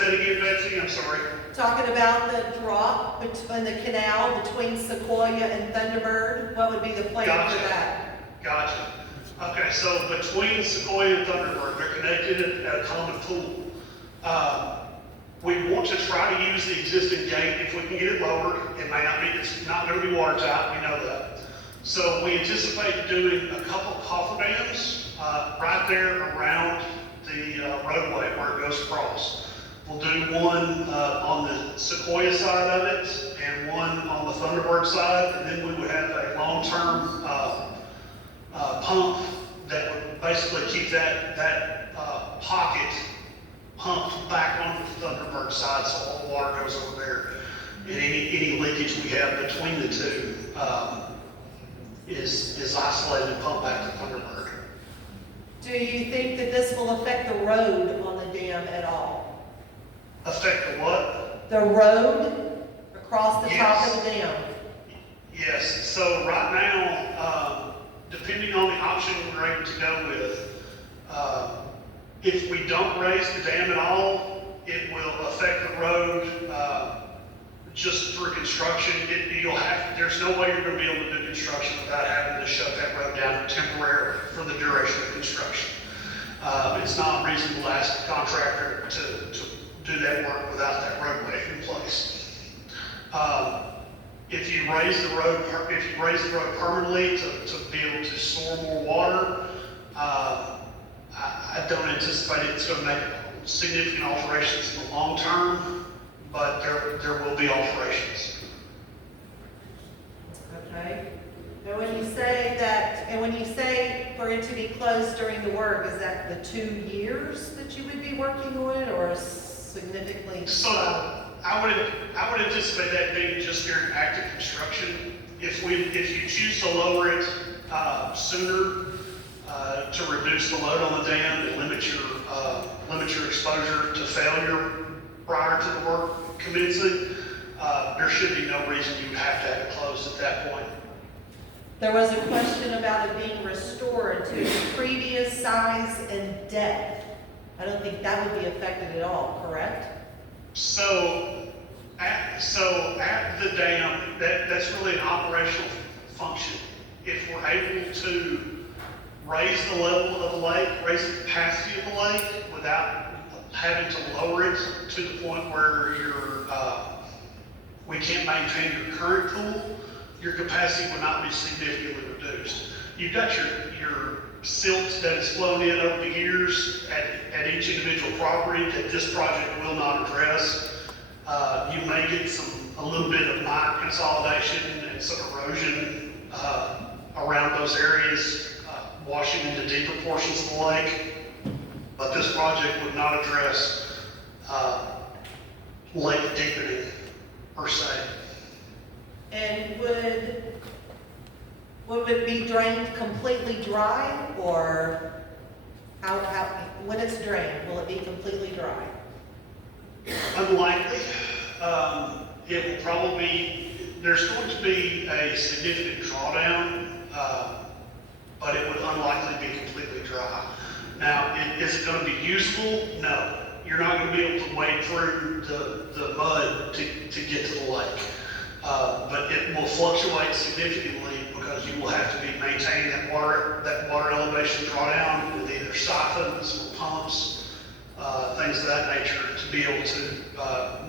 that again, Betsy, I'm sorry. Talking about the drop in the canal between Sequoyah and Thunderbird, what would be the plan for that? Gotcha. Okay, so between Sequoyah and Thunderbird, they're connected at a common pool. We want to try to use the existing gate if we can get it lowered. It may not be, it's not going to be watertight, we know that. So we anticipate doing a couple coffer dams right there around the roadway where it goes across. We'll do one on the Sequoyah side of it and one on the Thunderbird side, and then we would have a long-term pump that would basically keep that pocket pumped back onto the Thunderbird side, so all the water goes over there. And any leakage we have between the two is isolated and pumped back to Thunderbird. Do you think that this will affect the road on the dam at all? Affect the what? The road across the top Yes. of the dam? Yes, so right now, depending on the option we're able to go with, if we don't raise the dam at all, it will affect the road just through construction. There's no way you're going to be able to do construction without having to shut that road down temporarily for the duration of construction. It's not reasonable to ask the contractor to do that work without that roadway in place. If you raise the road permanently to be able to store more water, I don't anticipate it's going to make significant alterations in the long term, but there will be alterations. Okay. And when you say for it to be closed during the work, is that the 2 years that you would be working on it, or significantly? So I would anticipate that being just during active construction. If you choose to lower it sooner to reduce the load on the dam and limit your exposure to failure prior to the work commencing, there should be no reason you would have to have it closed at that point. There was a question about it being restored to its previous size and depth. I don't think that would be affected at all, correct? So at the dam, that's really an operational function. If we're able to raise the level of the lake, raise the capacity of the lake without having to lower it to the point where we can't maintain your current pool, your capacity would not be significantly reduced. You've got your silt that has flown in over the years at each individual property that this project will not address. You may get a little bit of mine consolidation and some erosion around those areas, washing into deeper portions of the lake, but this project would not address lake deepening per se. And would it be drained completely dry, or when it's drained, will it be completely dry? Unlikely. It will probably, there's going to be a significant drawdown, but it would unlikely be completely dry. Now, is it going to be useful? No. You're not going to be able to wade through the mud to get to the lake. But it will fluctuate significantly because you will have to be maintaining that water elevation drawdown with either siphons or pumps things of that nature to be able to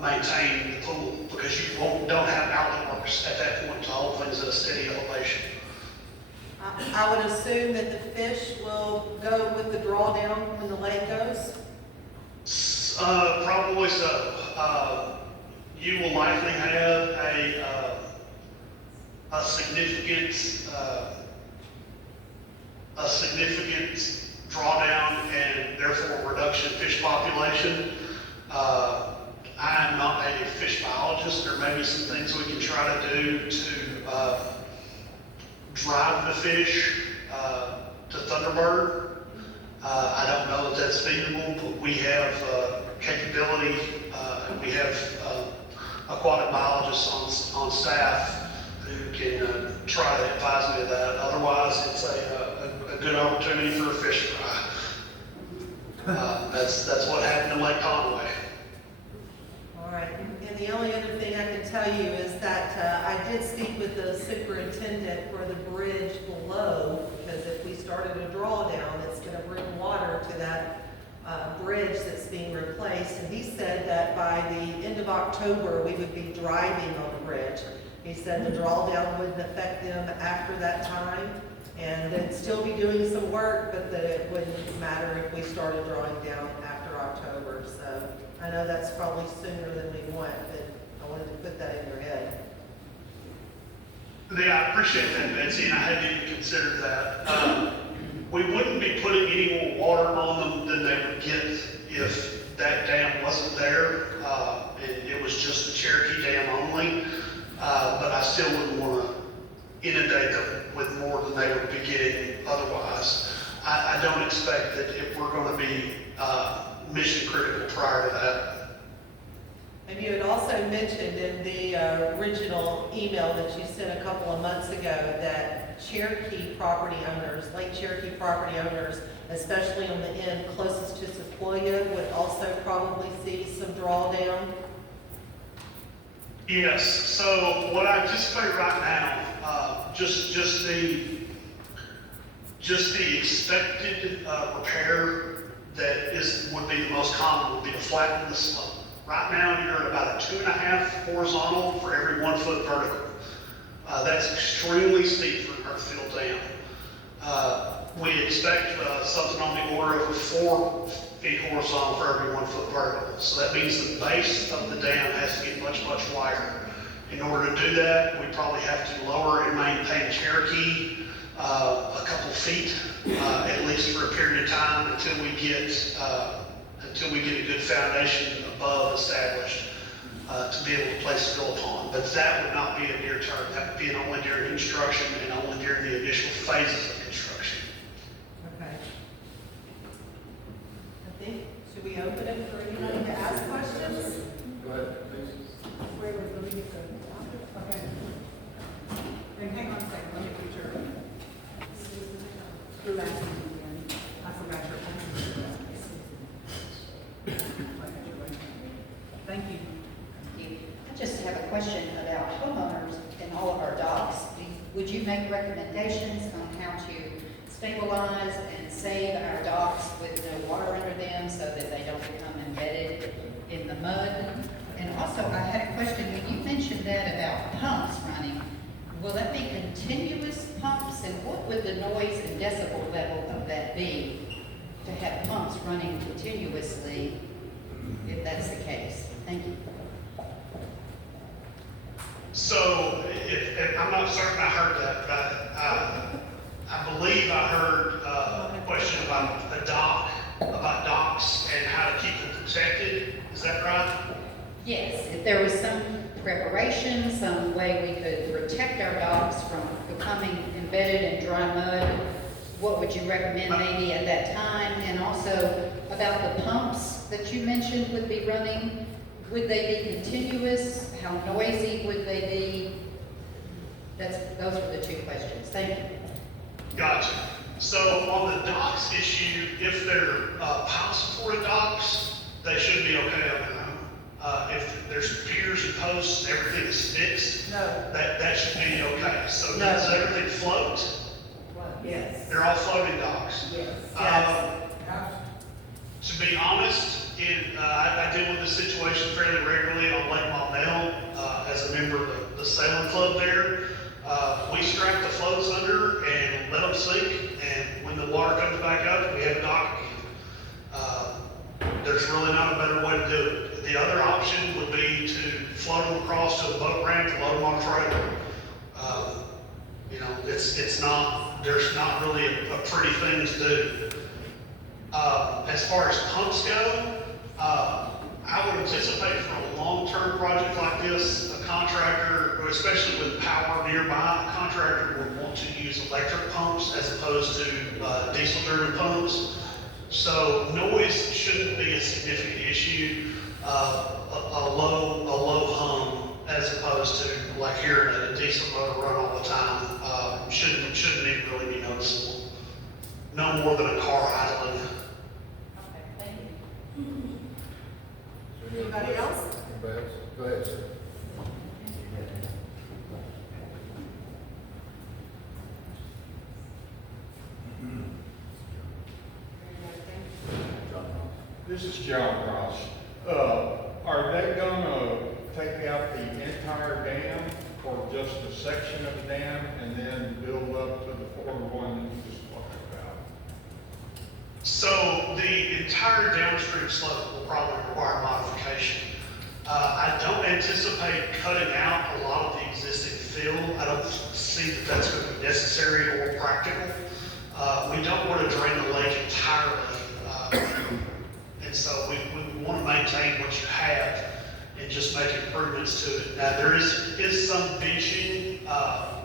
maintain the pool, because you don't have outlet works at that point to hold things at a steady elevation. I would assume that the fish will go with the drawdown when the lake goes. Probably so. You will likely have a significant drawdown and therefore reduction in fish population. I am not a fish biologist. There may be some things we can try to do to drive the fish to Thunderbird. I don't know that that's feasible, but we have capability, and we have aquatic biologists on staff who can try to advise me of that. Otherwise, it's a good opportunity for a fish fry. That's what happened in Lake Conway. All right, and the only other thing I can tell you is that I did speak with the superintendent for the bridge below, because if we started a drawdown, it's gonna bring water to that bridge that's being replaced. And he said that by the end of October, we would be driving on the bridge. He said the drawdown wouldn't affect them after that time, and they'd still be doing some work, but that it wouldn't matter if we started drawing down after October. So I know that's probably sooner than we want, but I wanted to put that in your head. Yeah, I appreciate that, Betsy, and I hadn't even considered that. We wouldn't be putting any more water on them than they would get if that dam wasn't there, and it was just the Cherokee Dam only. But I still wouldn't want to inundate them with more than they would be getting otherwise. I don't expect that if we're going to be mission critical prior to that. And you had also mentioned in the original email that you sent a couple of months ago that Cherokee property owners, Lake Cherokee property owners, especially on the end closest to Sequoyah, would also probably see some drawdown. Yes, so what I anticipate right now, just the expected repair that would be the most common would be to flatten the slope. Right now, you're at about a 2.5 horizontal for every 1 foot vertical. That's extremely steep for an earth-filled dam. We expect something on the order of 4 feet horizontal for every 1 foot vertical. So that means the base of the dam has to get much, much wider. In order to do that, we probably have to lower and maintain Cherokee a couple feet, at least for a period of time until we get a good foundation above established to be able to place a fill upon. But that would not be a near term. That would be only during construction and only during the initial phases of construction. Okay. I think, should we open it for anybody to ask questions? Go ahead, please. Wait, let me get the, okay. Then hang on a second, let me put your, your last name again. I forgot your last name. Thank you. I just have a question about homeowners in all of our docks. Would you make recommendations on how to stabilize and save our docks with no water under them so that they don't become embedded in the mud? And also, I had a question. When you mentioned that about pumps running, will that be continuous pumps? And what would the noise and decibel level of that be to have pumps running continuously if that's the case? Thank you. So, if I'm not certain I heard that, but I believe I heard a question about the dock, about docks and how to keep them protected. Is that right? Yes, if there was some preparation, some way we could protect our docks from becoming embedded in dry mud, what would you recommend maybe at that time? And also about the pumps that you mentioned would be running, would they be continuous? How noisy would they be? Those are the 2 questions. Thank you. Gotcha. So on the docks issue, if they're pile supported docks, they should be okay on their own. If there's piers and posts and everything is fixed, No. that should be okay. So No. does everything float? Yes. They're all floating docks. Yes. To be honest, and I deal with this situation fairly regularly on Lake Maumelle, as a member of the sailing club there. We strap the floats under and let them sink, and when the water comes back up, we have a dock again. There's really not a better way to do it. The other option would be to float them across to a boat ramp and load them on a trailer. You know, it's not, there's not really a pretty thing to do. As far as pumps go, I would anticipate for a long-term project like this, a contractor, or especially with power nearby, a contractor would want to use electric pumps as opposed to diesel-driven pumps. So noise shouldn't be a significant issue. A low hum as opposed to like hearing a diesel motor run all the time shouldn't even really be noticeable. No more than a car idling. Okay, thank you. Anybody else? Go ahead, sir. This is John Ross. Are they gonna take out the entire dam or just a section of the dam and then build up to the 41 that you just talked about? So the entire downstream slope will probably require modification. I don't anticipate cutting out a lot of the existing fill. I don't see that that's going to be necessary or practical. We don't want to drain the lake entirely. And so we want to maintain what you have and just make improvements to it. Now, there is some benching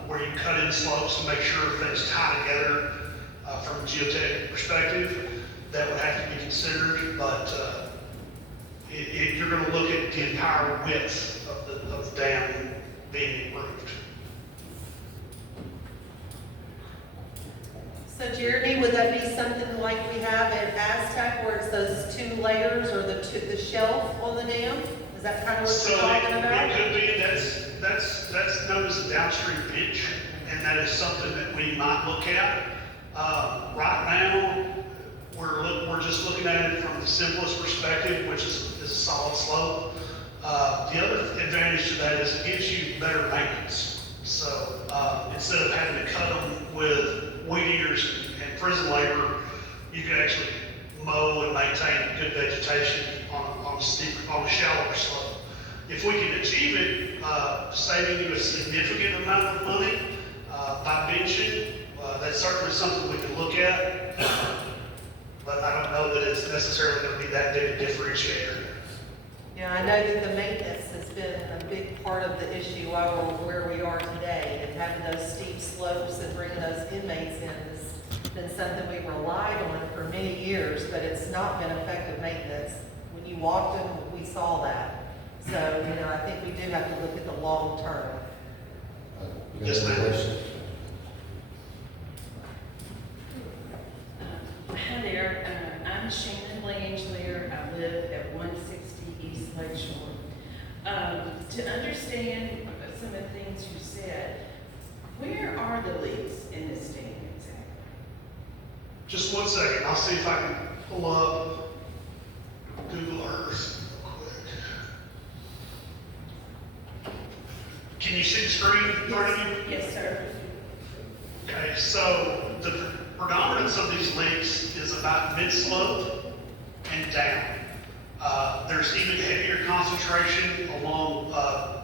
where you cut in slopes to make sure things tie together from a geotechnical perspective. That would have to be considered, but if you're going to look at the entire width of the dam being improved. So Jeremy, would that be something like we have at Aztec where it's those 2 layers or the shelf on the dam? Is that kind of what So you're talking about? it could be, that's known as a downstream bench, and that is something that we might look at. Right now, we're just looking at it from the simplest perspective, which is a solid slope. The other advantage to that is it gives you better maintenance. So instead of having to cut them with weed eaters and prison labor, you can actually mow and maintain good vegetation on a shallower slope. If we can achieve it, saving you a significant amount of money by benching, that's certainly something we can look at. But I don't know that it's necessarily going to be that big a differentiator. Yeah, I know that the maintenance has been a big part of the issue over where we are today, and having those steep slopes and bringing those inmates in has been something we relied on for many years, but it's not been effective maintenance. When you walked them, we saw that. So, I think we do have to look at the long term. Yes, ma'am. Hi there, I'm Shannon Langelier. I live at 160 East Lakeshore. To understand some of the things you said, where are the leaks in this dam exactly? Just 1 second, I'll see if I can pull up Google Earth real quick. Can you see the screen in front of you? Yes, sir. Okay, so the predominance of these leaks is about mid-slope and down. There's even heavier concentration along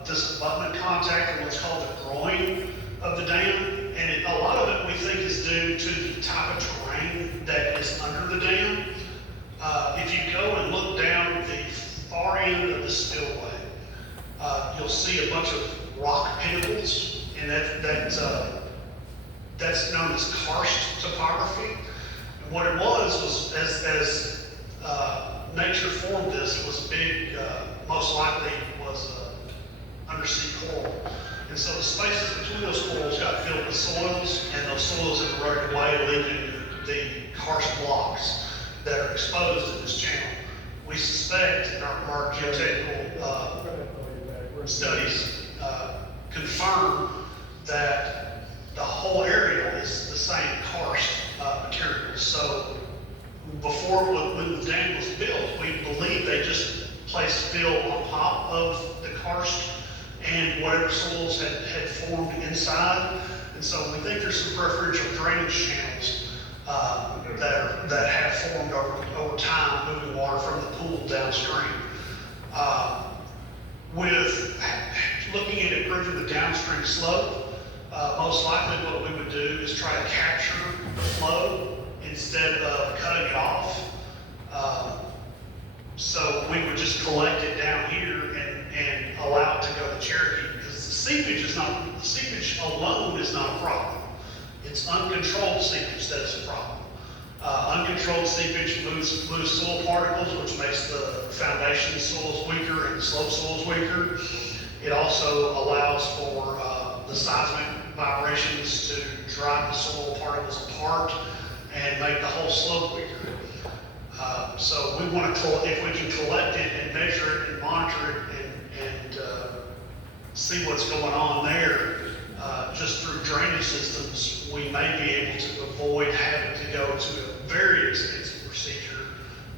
this abutment contact and what's called the groin of the dam. And a lot of it we think is due to the type of terrain that is under the dam. If you go and look down the far end of the spillway, you'll see a bunch of rock pinnacles, and that's known as karst topography. And what it was as nature formed this, it was big, most likely was undersea coral. And so the spaces between those corals got filled with soils, and those soils have eroded away, leaving the karst blocks that are exposed in this channel. We suspect, and our geotechnical studies confirm that the whole area is the same karst material. So before, when the dam was built, we believed karst and whatever soils had formed inside. And so we think there's some preferential drainage channels that have formed over time, moving water from the pool downstream. With looking at improving the downstream slope, most likely what we would do is try to capture the flow instead of cutting it off. So we would just collect it down here and allow it to go to Cherokee, because the seepage alone is not a problem. It's uncontrolled seepage that is a problem. Uncontrolled seepage moves soil particles, which makes the foundation soils weaker and the slope soils weaker. It also allows for the seismic vibrations to drive the soil particles apart and make the whole slope weaker. So we want to, if we can collect it and measure it and monitor it and see what's going on there, just through drainage systems, we may be able to avoid having to go to a very expensive procedure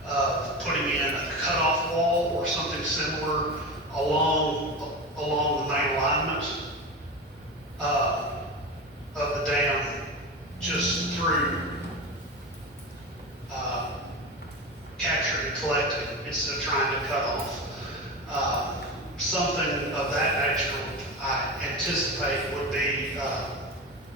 of putting in a cutoff wall or something similar along the main alignment of the dam, just through capturing and collecting instead of trying to cut off. Something of that nature I anticipate would be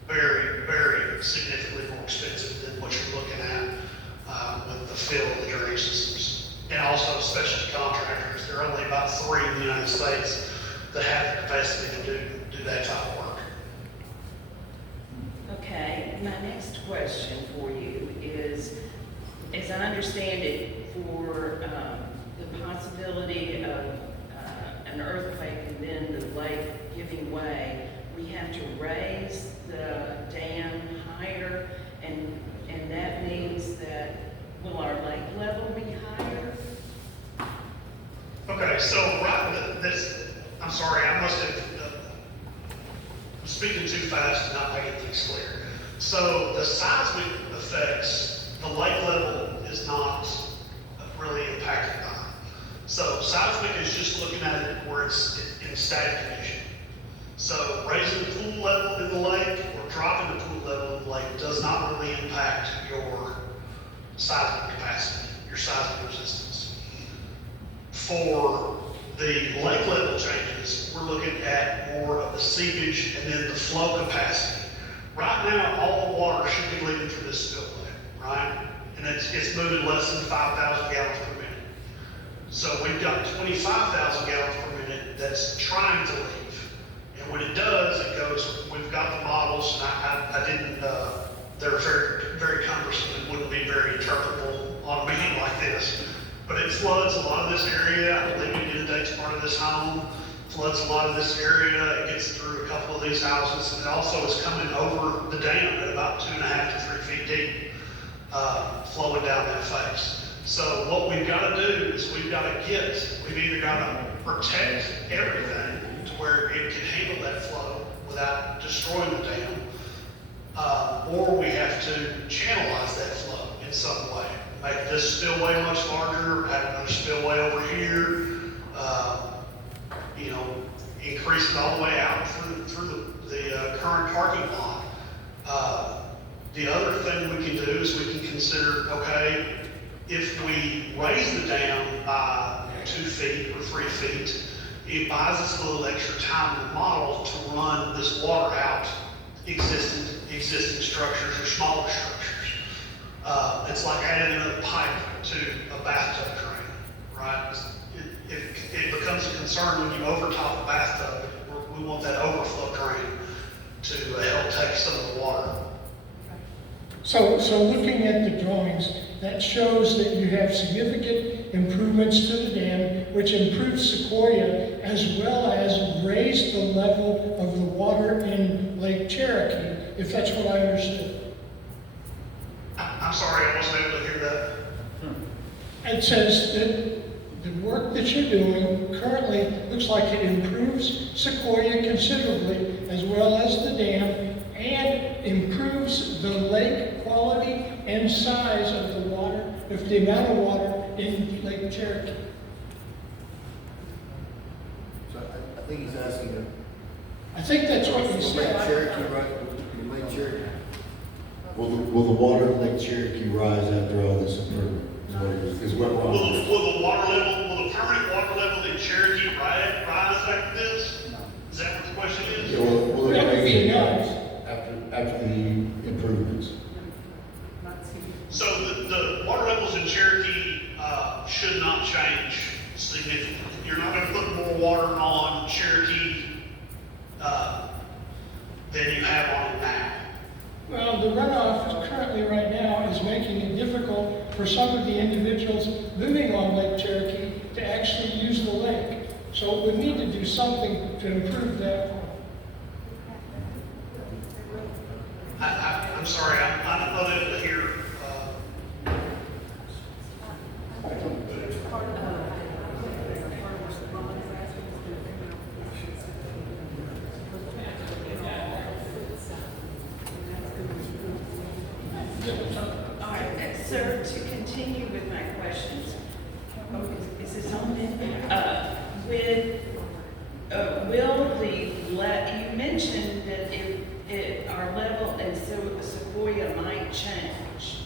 very, very significantly more expensive than what you're looking at with the fill of the drainage systems. And also specialty contractors. There are only about 3 in the United States that have the capacity to do that type of work. Okay, my next question for you is, as I understand it, for the possibility of an earthquake and then the lake giving way, we have to raise the dam higher, and that means that, will our lake level be higher? Okay, so I'm sorry, I must have, I'm speaking too fast and not making things clear. So the seismic effects, the lake level is not really impacted by. So seismic is just looking at it where it's in static condition. So raising the pool level in the lake or dropping the pool level in the lake does not really impact your seismic capacity, your seismic resistance. For the lake level changes, we're looking at more of the seepage and then the flow capacity. Right now, all the water should be leaving through this spillway, right? And it's moving less than 5,000 gallons per minute. So we've got 25,000 gallons per minute that's trying to leave. And when it does, it goes, we've got the models, and I didn't, they're very, very cumbersome and wouldn't be very interpretable on a meeting like this. But it floods a lot of this area. I believe it inundates part of this home, floods a lot of this area. It gets through a couple of these houses. And it also is coming over the dam at about 2.5 to 3 feet deep, flowing down that face. So what we've got to do is we've either got to protect everything to where it can handle that flow without destroying the dam, or we have to channelize that flow in some way. Make this spillway much larger, have another spillway over here, increase it all the way out through the current parking lot. The other thing we can do is we can consider, okay, if we raise the dam by 2 feet or 3 feet, it buys us a little extra time in the model to run this water out existing structures or smaller structures. It's like adding another pipe to a bathtub drain, right? It becomes a concern when you overtop a bathtub. We want that overflow drain to help take some of the water. So looking at the drawings, that shows that you have significant improvements to the dam, which improves Sequoyah, as well as raise the level of the water in Lake Cherokee, if that's what I understood. I'm sorry, I wasn't able to hear that. It says that the work that you're doing currently looks like it improves Sequoyah considerably, as well as the dam, and improves the lake quality and size of the water, if the amount of water in Lake Cherokee. So I think he's asking, I think that's what he Lake said. Cherokee, right? Lake Cherokee. Will the water in Lake Cherokee rise after all this improvement? Is what Will, Ron said. will the water level, will the permanent water level in Cherokee rise after this? Is that what the question is? Yeah, will it That would raise be again nice. after the improvements? So the water levels in Cherokee, should not change significantly. You're not gonna put more water on Cherokee, than you have on it now. Well, the runoff currently right now is making it difficult for some of the individuals living on Lake Cherokee to actually use the lake. So we need to do something to improve that. I'm sorry, I'm unable to hear, All right, sir, to continue with my questions, is this on? You mentioned that our level in Sequoyah might change.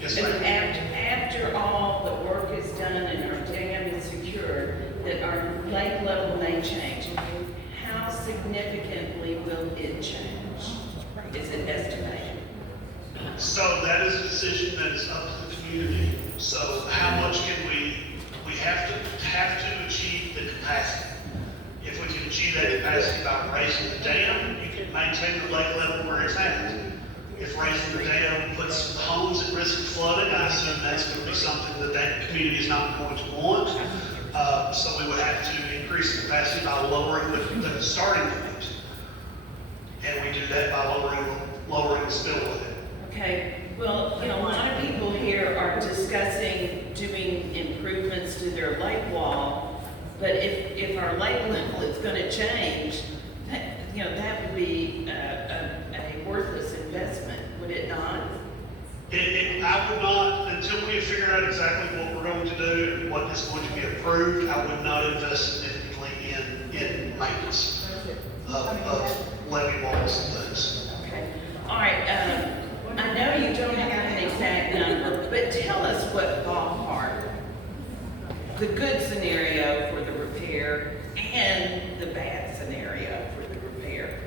yes, And ma'am. after all the work is done and our dam is secured, that our lake level may change. How significantly will it change? Is it estimated? So that is a decision that is up to the community. So how much can we have to achieve the capacity. If we can achieve that capacity by raising the dam, you can maintain the lake level where it's at. If raising the dam puts homes at risk of flooding, I assume that's going to be something that that community is not going to want. So we would have to increase the capacity by lowering the starting point. And we do that by lowering the spillway. Okay, well, a lot of people here are discussing doing improvements to their lake wall, but if our lake level is gonna change, that would be a worthless investment, would it not? I would not, until we have figured out exactly what we're going to do and what is going to be approved, I would not invest significantly in maintenance of levee walls and things. Okay, all right, I know you don't have an exact number, but tell us what ballpark, the good scenario for the repair and the bad scenario for the repair.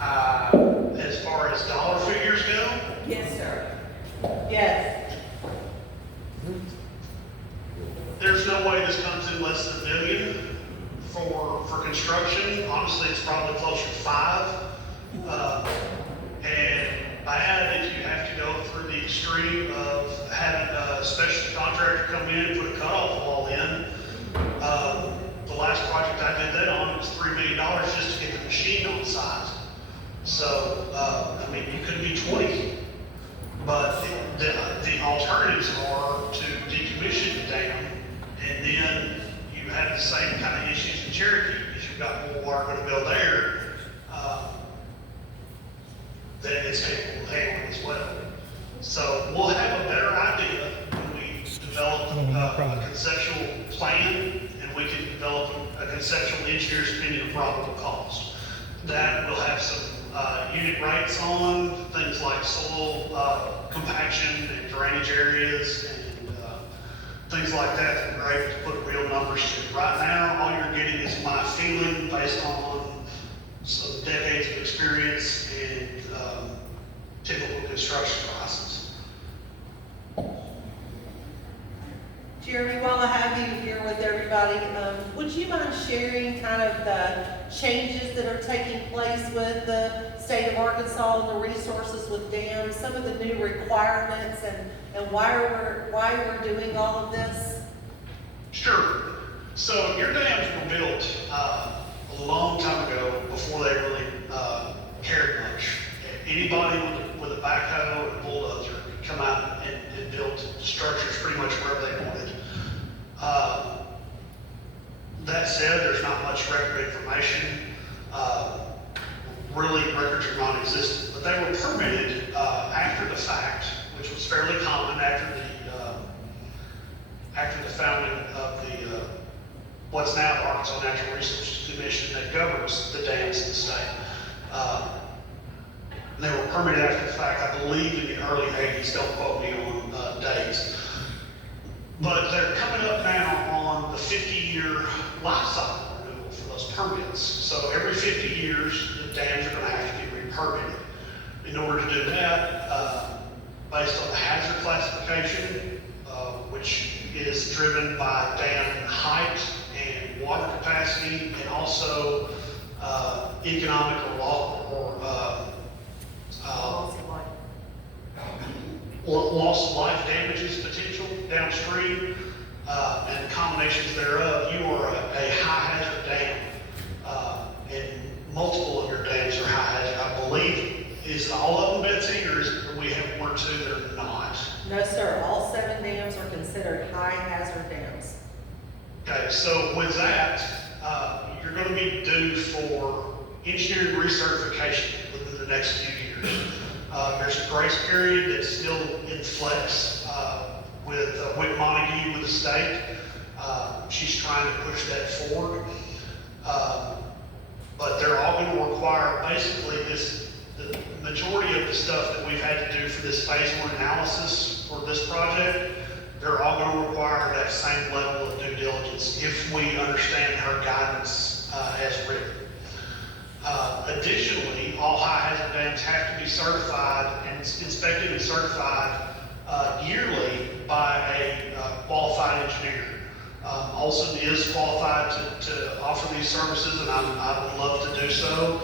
As far as dollar figures go, Yes, sir. Yes. there's no way this comes in less than $1 million for construction. Honestly, it's probably closer to 5. And bad if you have to go through the extreme of having a special contractor come in and put a cutoff wall in. The last project I did that on was $3 million just to get the machine on site. So, it could be 20. But the alternatives are to decommission the dam, and then you have the same kind of issues in Cherokee, because you've got more water going to go there, that it's capable of handling as well. So we'll have a better idea when we develop a conceptual plan, and we can develop a conceptual engineer's opinion of probable cost. That will have some unit rates on things like soil compaction and drainage areas and things like that we're able to put real numbers to. Right now, all you're getting is my feeling based on some decades of experience and typical construction process. Jeremy, while I have you here with everybody, would you mind sharing kind of the changes that are taking place with the state of Arkansas and the resources with dams, some of the new requirements and why we're doing all of this? Sure. So your dams were built a long time ago before they really cared much. Anybody with a backhoe and a bulldozer could come out and build structures pretty much wherever they wanted. That said, there's not much record information. Really, records are non-existent, but they were permitted after the fact, which was fairly common after the founding of what's now the Arkansas Natural Resources Commission that governs the dams in the state. They were permitted after the fact, I believe in the early 80s, don't quote me on dates. But they're coming up now on the 50-year life cycle renewal for those permits. So every 50 years, the dams are going to have to get re-permitted. In order to do that, based on the hazard classification, which is driven by dam height and water capacity, and also economic loss of life damages potential downstream, and combinations thereof, you are a high hazard dam, and multiple of your dams are high hazard. I believe, is all of them, Betsy, or do we have one or two that are not? No, sir, all 7 dams are considered high hazard dams. Okay, so with that, you're going to be due for engineering recertification within the next few years. There's a grace period that's still in flex with Wick Montague with the state. She's trying to push that forward. But they're all going to require basically the majority of the stuff that we've had to do for this phase 1 analysis for this project. They're all going to require that same level of due diligence if we understand her guidance as written. Additionally, all high hazard dams have to be certified and inspected and certified yearly by a qualified engineer. Olson is qualified to offer these services, and I would love to do so.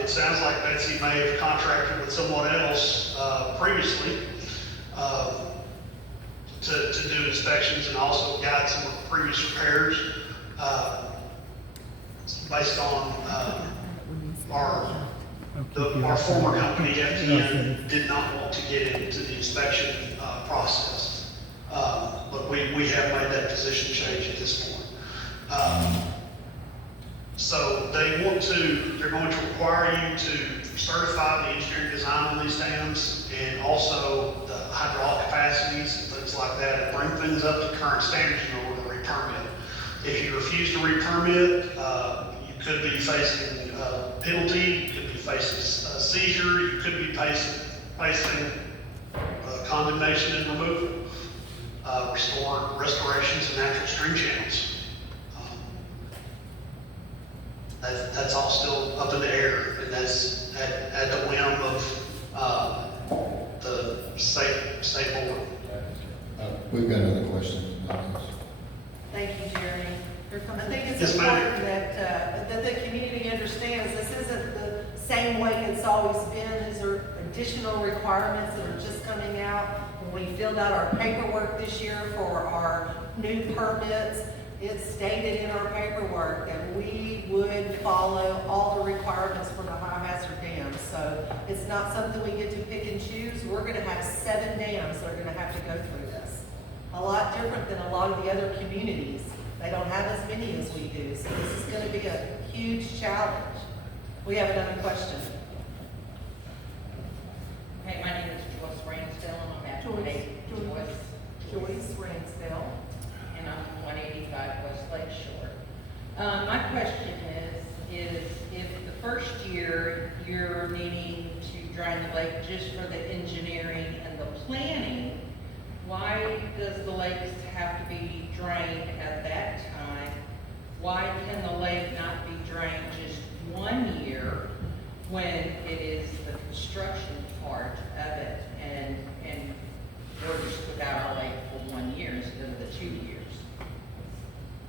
It sounds like Betsy may have contracted with someone else previously to do inspections and also guide some of the previous repairs based on our former company, FTN, did not want to get into the inspection process. But we have made that position change at this point. So they're going to require you to certify the engineering design on these dams and also the hydraulic capacities and things like that, and bring things up to current standards in order to re-permit. If you refuse to re-permit, you could be facing a penalty, you could be facing a seizure, you could be facing condemnation and removal, restorations and natural stream channels. That's all still up in the air, and that's at the whim of the state board. We've got other questions. Thank you, Jeremy. I think it's Yes, ma'am. important that the community understands this isn't the same way it's always been. These are additional requirements that are just coming out. When we filled out our paperwork this year for our new permits, it's stated in our paperwork that we would follow all the requirements for the high hazard dams. So it's not something we get to pick and choose. We're going to have 7 dams that are going to have to go through this. A lot different than a lot of the other communities. They don't have as many as we do. So this is going to be a huge challenge. We have another question. Hey, my name is Joyce Ransdell, and I'm at Joyce Ransdell. and I'm from 185 West Lake Shore. My question is if the first year you're needing to drain the lake just for the engineering and the planning, why does the lakes have to be drained at that time? Why can the lake not be drained just 1 year when it is the construction part of it and we're just without our lake for 1 year instead of the 2 years?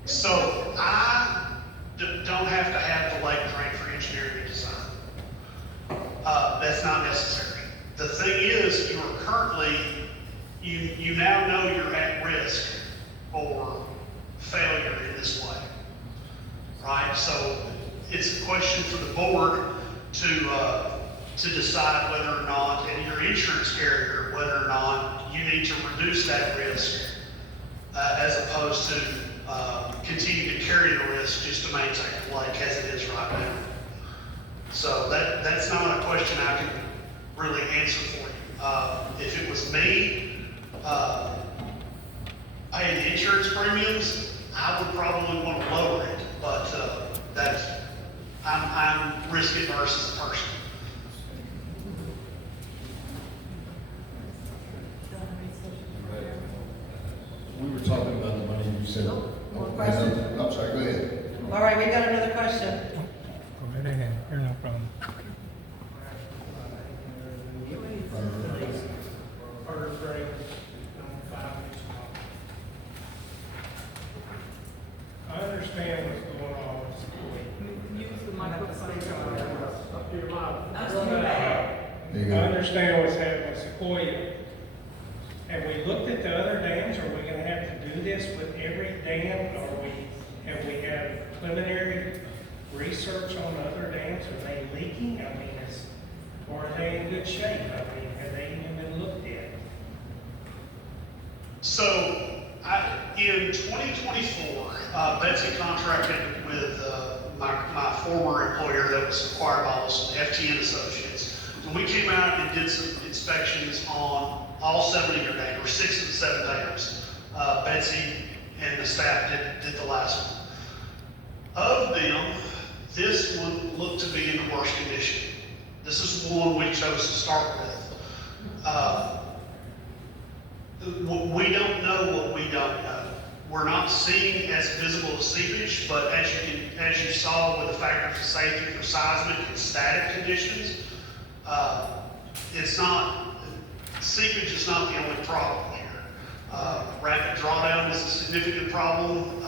So I don't have to have the lake drained for engineering and design. That's not necessary. The thing is, you are currently, you now know you're at risk for failure in this way, right? So it's a question for the board to decide whether or not, and your insurance carrier, whether or not you need to reduce that risk as opposed to continue to carry the risk just to maintain the lake as it is right now. So that's not a question I can really answer for you. If it was me paying the insurance premiums, I would probably want to lower it, but, I'm risk averse as a person. We were talking about the money you said. More questions? I'm sorry, go ahead. All right, we got another question. Go right ahead, you're no problem. I understand what's going on with Sequoyah. Use the microphone. There you I go. understand what's happening with Sequoyah. Have we looked at the other dams? Are we gonna have to do this with every dam? Have we had preliminary research on other dams? Are they leaking? I mean, or are they in good shape? I mean, have they even been looked at? So, in 2024, Betsy contracted with my former employer that was acquired by us, FTN Associates. And we came out and did some inspections on all 7 of your dams, or 6 of the 7 dams. Betsy and the staff did the last one. Of them, this one looked to be in the worst condition. This is one we chose to start with. We don't know what we don't know. We're not seeing as visible as seepage, but as you saw with the factors of safety for seismic and static conditions, seepage is not the only problem here. Rapid drawdown is a significant problem,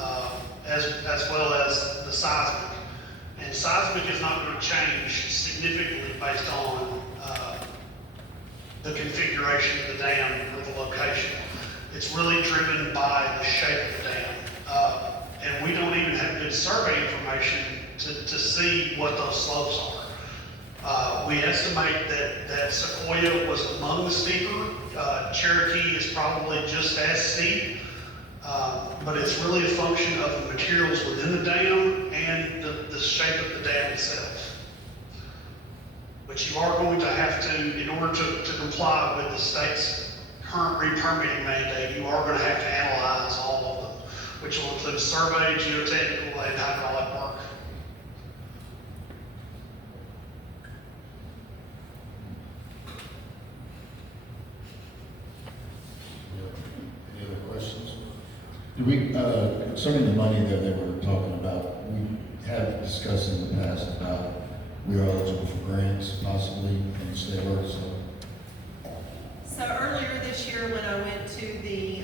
as well as the seismic. And seismic is not going to change significantly based on the configuration of the dam or the location. It's really driven by the shape of the dam. And we don't even have good survey information to see what those slopes are. We estimate that Sequoyah was among the steeper. Cherokee is probably just as steep. But it's really a function of the materials within the dam and the shape of the dam itself. But you are going to have to, in order to comply with the state's current re-permitting mandate, you are going to have to analyze all of them, which will include survey, geotechnical, and hydraulic work. Any other questions? Do we, concerning the money that they were talking about, we have discussed in the past about we are eligible for grants possibly in the state of Arkansas. So earlier this year, when I went to the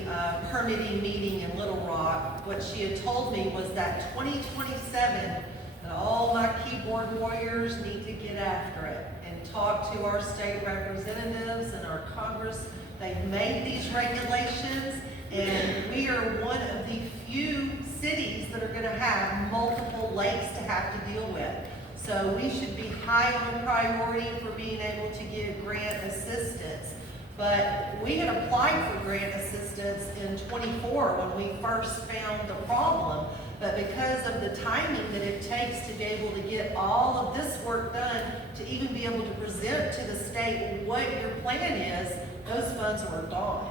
permitting meeting in Little Rock, what she had told me was that 2027, that all my keyboard warriors need to get after it and talk to our state representatives and our Congress. They've made these regulations, and we are one of the few cities that are going to have multiple lakes to have to deal with. So we should be high on priority for being able to give grant assistance. But we had applied for grant assistance in '24 when we first found the problem. But because of the timing that it takes to be able to get all of this work done, to even be able to present to the state what your plan is, those funds are gone.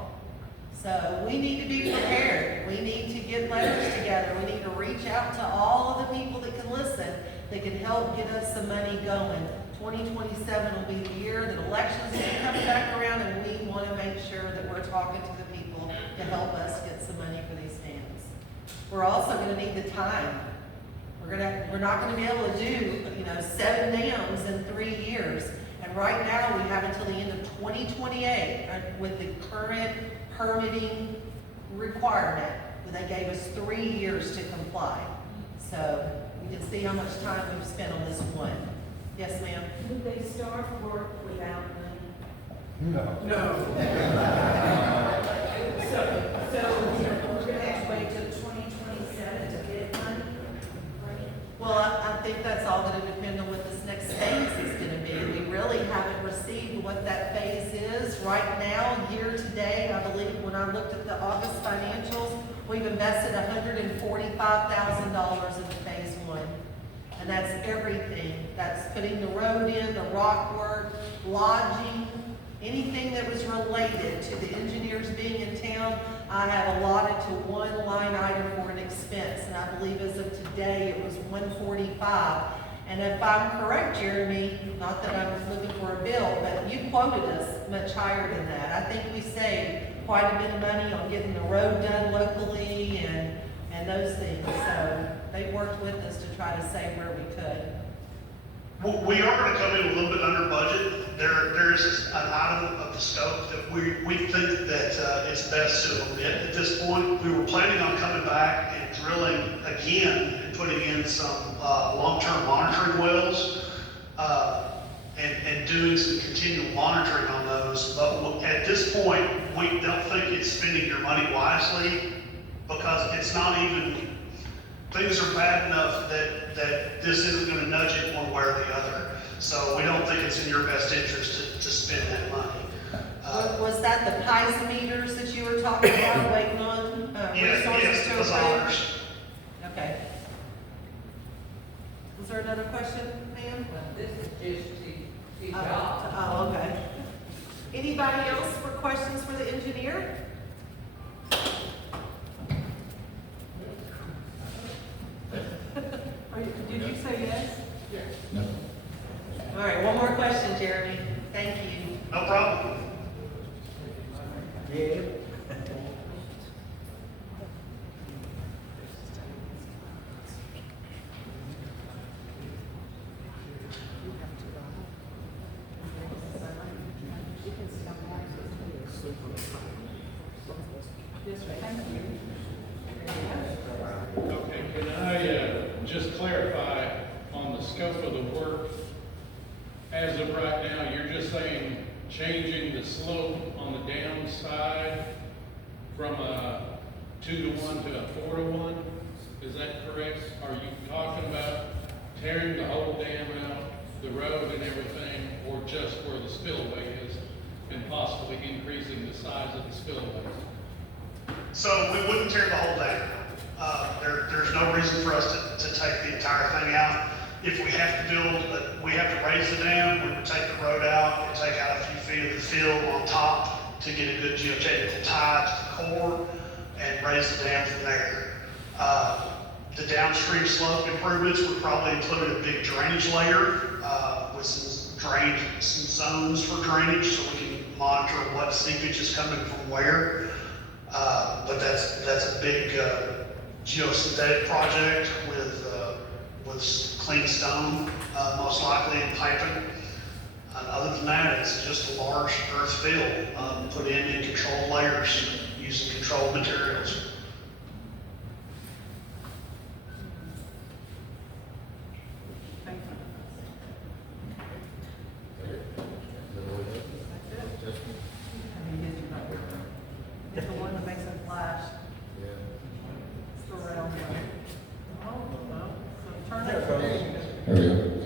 So we need to be prepared. We need to get letters together. We need to reach out to all of the people that can listen, that can help get us some money going. 2027 will be the year that elections are coming back around, and we want to make sure that we're talking to the people to help us get some money for these dams. We're also going to need the time. We're not going to be able to do, 7 dams in 3 years. And right now, we have until the end of 2028 with the current permitting requirement, that they gave us 3 years to comply. So you can see how much time we've spent on this one. Yes, ma'am? Would they start work without money? No. No. So we're gonna have to wait till 2027 to get money? Well, I think that's all going to depend on what this next phase is going to be. We really haven't received what that phase is. Right now, year to date, I believe when I looked at the August financials, we've invested $145,000 in phase 1. And that's everything. That's putting the road in, the rock work, lodging, anything that was related to the engineers being in town. I have allotted to one line item for an expense, and I believe as of today, it was 145. And if I'm correct, Jeremy, not that I'm looking for a bill, but you quoted us much higher than that. I think we saved quite a bit of money on getting the road done locally and those things. So they worked with us to try to save where we could. Well, we are gonna come in a little bit under budget. There is an item of the scope that we think that it's best to omit at this point. We were planning on coming back and drilling again and putting in some long-term monitoring wells and doing some continual monitoring on those. But at this point, we don't think it's spending your money wisely because it's not even, things are bad enough that this isn't gonna nudge it one way or the other. So we don't think it's in your best interest to spend that money. Was that the PISA meters that you were talking about, waiting on resources Yes, to those approve? ours. Okay. Was there another question, ma'am? This is just to Oh, okay. Anybody else for questions for the engineer? Did you say yes? No. All right, one more question, Jeremy. Thank you. No problem. Okay, can I just clarify on the scope of the work? As of right now, you're just saying changing the slope on the downside from a 2-to-1 to a 4-to-1? Is that correct? Are you talking about tearing the whole dam out, the road and everything, or just where the spillway is, and possibly increasing the size of the spillway? So we wouldn't tear the whole dam. There's no reason for us to take the entire thing out. If we have to we have to raise the dam, we would take the road out and take out a few feet of the fill on top to get a good geotechnical tie to the core and raise the dam from there. The downstream slope improvements would probably include a big drainage layer with some zones for drainage so we can monitor what seepage is coming from where. But that's a big geosynthetic project with clean stone, most likely in piping. Other than that, it's just a large earth fill put in controlled layers using controlled materials. Thank you. It's the one that makes it flash. It's the round one. So turn it. There we go.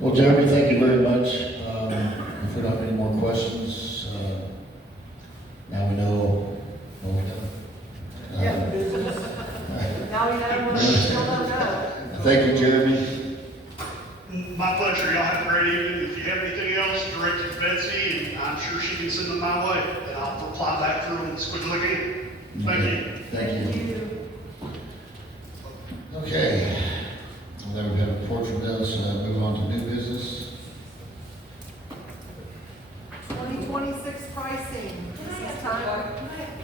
Well, Jeremy, thank you very much. If we don't have any more questions, now we know what we've done. Now we know what we still don't know. Thank you, Jeremy. My pleasure. Y'all have a great evening. If you have anything else, direct it to Betsy, and I'm sure she can send them my way, and I'll reply back through them as quickly as I can. Thank you. Thank you. Okay. Well, then we have a report from those. Move on to new business. 2026 pricing. This is time.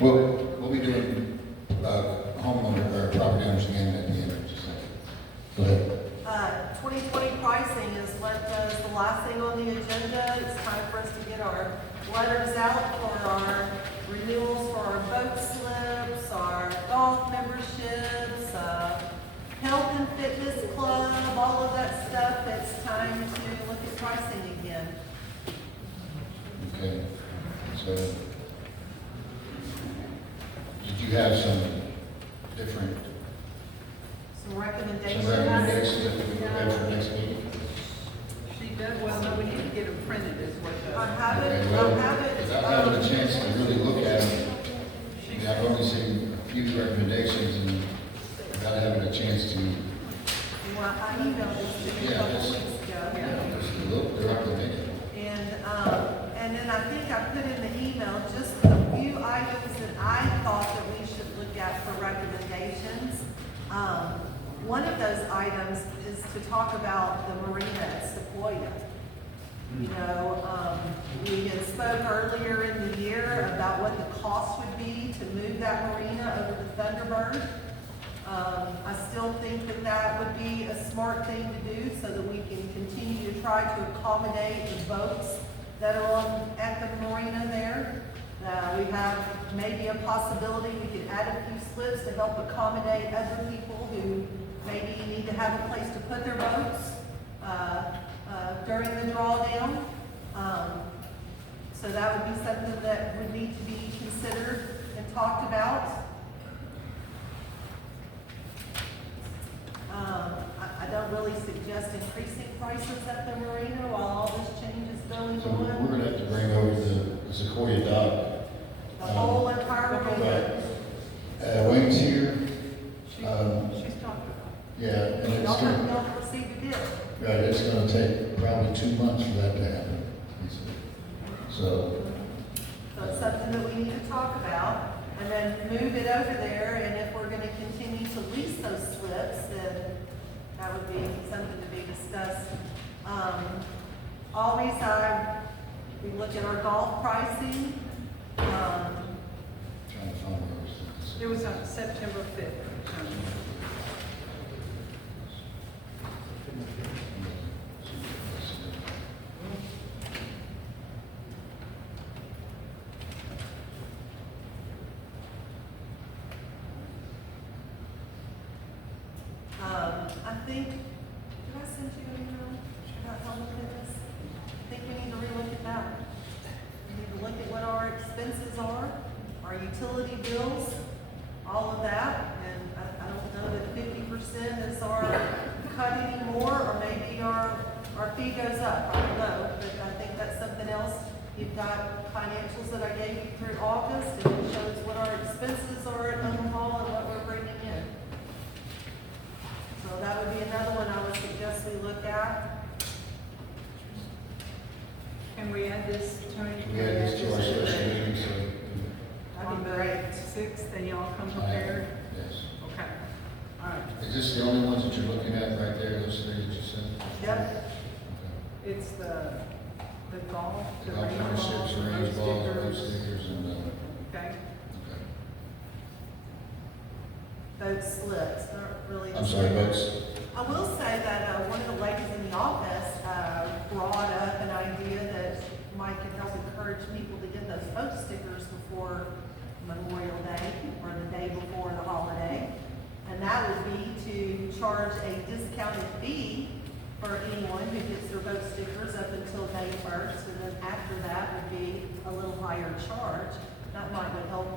We'll be doing homeowner or property owners again at the end of just a second. Go ahead. 2020 pricing is the last thing on the agenda. It's time for us to get our letters out for our renewals for our boat slips, our golf memberships, health and fitness club, all of that stuff. It's time to look at pricing again. Okay. So, did you have some different Some recommendations. recommendations that we could have for next meeting? She does, well, no, we need to get them printed is what I the. have Okay, it, well, I have it. without having a chance to really look at them, I mean, I've only seen a few recommendations and without having a chance to, I emailed this to you a couple weeks ago. just look directly at it. And, And then I think I put in the email just a few items that I thought that we should look at for recommendations. One of those items is to talk about the marina at Sequoyah. You know, we had spoke earlier in the year about what the cost would be to move that marina over the Thunderbird. I still think that that would be a smart thing to do so that we can continue to try to accommodate the boats that are on, at the marina there. We have maybe a possibility we could add a few slips to help accommodate other people who maybe need to have a place to put their boats during the drawdown. So that would be something that would need to be considered and talked about. I don't really suggest increasing prices at the marina while all this change is going So we're on. gonna have to bring over the Sequoyah dock. The whole entire marina. Wayne's here. She's talking about. Yeah, and it's Y'all gonna, haven't received a bid. right, it's gonna take probably 2 months for that to happen. he said. So, So it's something that we need to talk about, and then move it over there, and if we're gonna continue to lease those slips, then that would be something to be discussed. Always, we look at our golf pricing, trying to find where those. It was on September 5th. I think, did I send you an email about home fitness? I think we need to relook at that. We need to look at what our expenses are, our utility bills, all of that, and I don't know that 50% is our cut anymore, or maybe our fee goes up, I don't know, but I think that's something else. You've got financials that I gave you through August, and it shows what our expenses are at Omaha and what we're bringing in. So that would be another one I would suggest we look at. Can we add this, Tony? We had this to our special meeting, so. On the 6th, and y'all come prepared? Yes. Okay. All right. Is this the only ones that you're looking at right there, those three that you said? Yep. It's the golf, the Golf range memberships, balls, range balls, road road stickers, and, Okay. okay. Boat slips, not really. I'm sorry, boats. I will say that one of the ladies in the office brought up an idea that might could help encourage people to get those boat stickers before Memorial Day or the day before the holiday. And that would be to charge a discounted fee for anyone who gets their boat stickers up until May 1st. And then after that would be a little higher charge. That might would help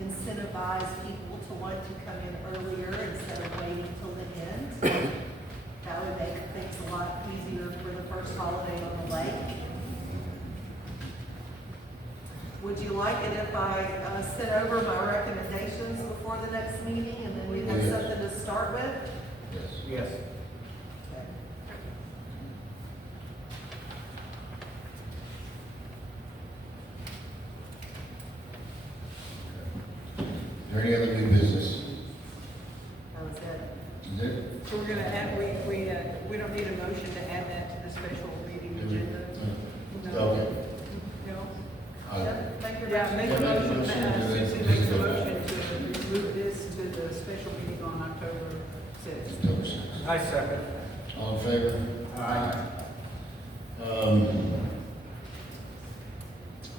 incentivize people to want to come in earlier instead of waiting till the end. That would make things a lot easier for the first holiday on the lake. Would you like it if I sent over my recommendations before the next meeting and then we have Yes. something to start with? Yes. Yes. Is there any other new business? That was it. Is there? So we're gonna add, we don't need a motion to add that to the special meeting agenda? No? Okay. No? Yep, make your Yeah, make a motion. motion, Susie makes a motion to move this to the special meeting on October 6th. October 6th. I second. All in favor? Aye.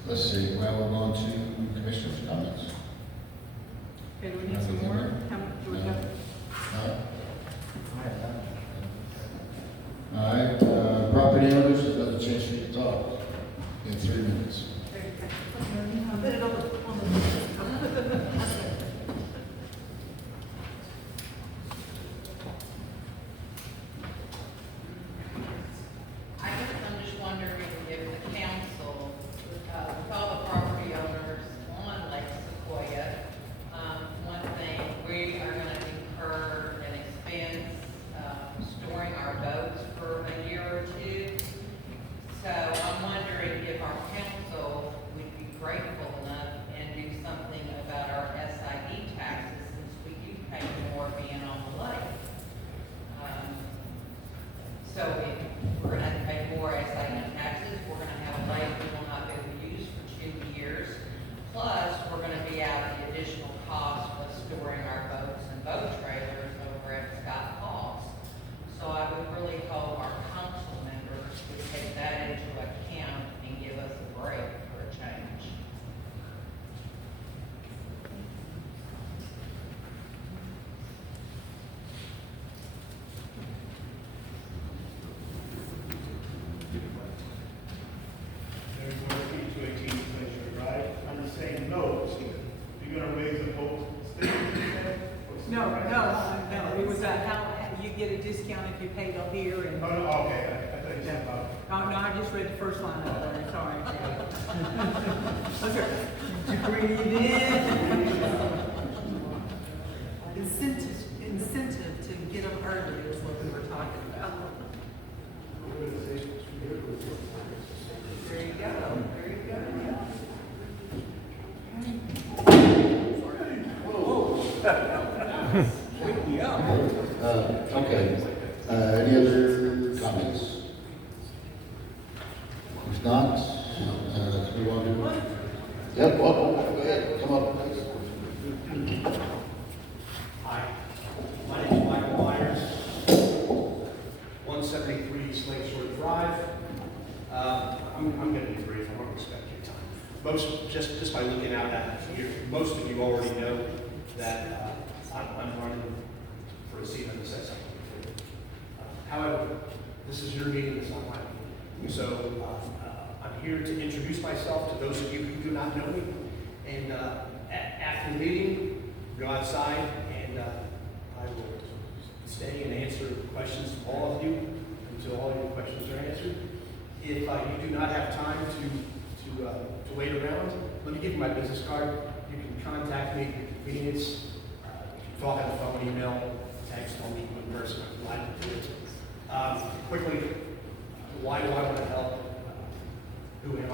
Let's see, well, we're on to commissioners' comments. Okay, do we need some more? How much do we have? All right, property owners, another chance for you to talk in 3 minutes. I'll put it on the. I guess I'm just wondering if the council, with all the property owners on Lake Sequoyah, one thing, we are gonna incur an expense, storing our boats for a year or two. So I'm wondering if our council really hope our council members would take that into account and give us a break for a change. There's no fee to 18 Glacier Drive. On the same note, you're gonna raise the whole state? No, it was how you get a discount if you pay up here and. Oh, no, okay, I thought you said about. Oh, no, I just read the first line of it, sorry. Okay. Did you breathe in? Incentive to get them early is what we were talking about. There you go, there you go. Okay. Any other comments? If not, let's move on to. Yep, well, go ahead, come up. Hi, my name is Michael Myers, 173 East Lakeshore Drive. I'm going to be brief, I want to respect your time. Just by looking out at it, most of you already know that I'm running for a seat on the Sept. However, this is your meeting, it's not my meeting. So I'm here to introduce myself to those of you who do not know me. And after the meeting, go outside and I will stay and answer questions from all of you until all your questions are answered. If you do not have time to wait around, let me give you my business card. You can contact me at your convenience. You can talk on the phone, email, text, I'll meet you in person. I'm glad to do it. Quickly, why do I want to help? Who am I?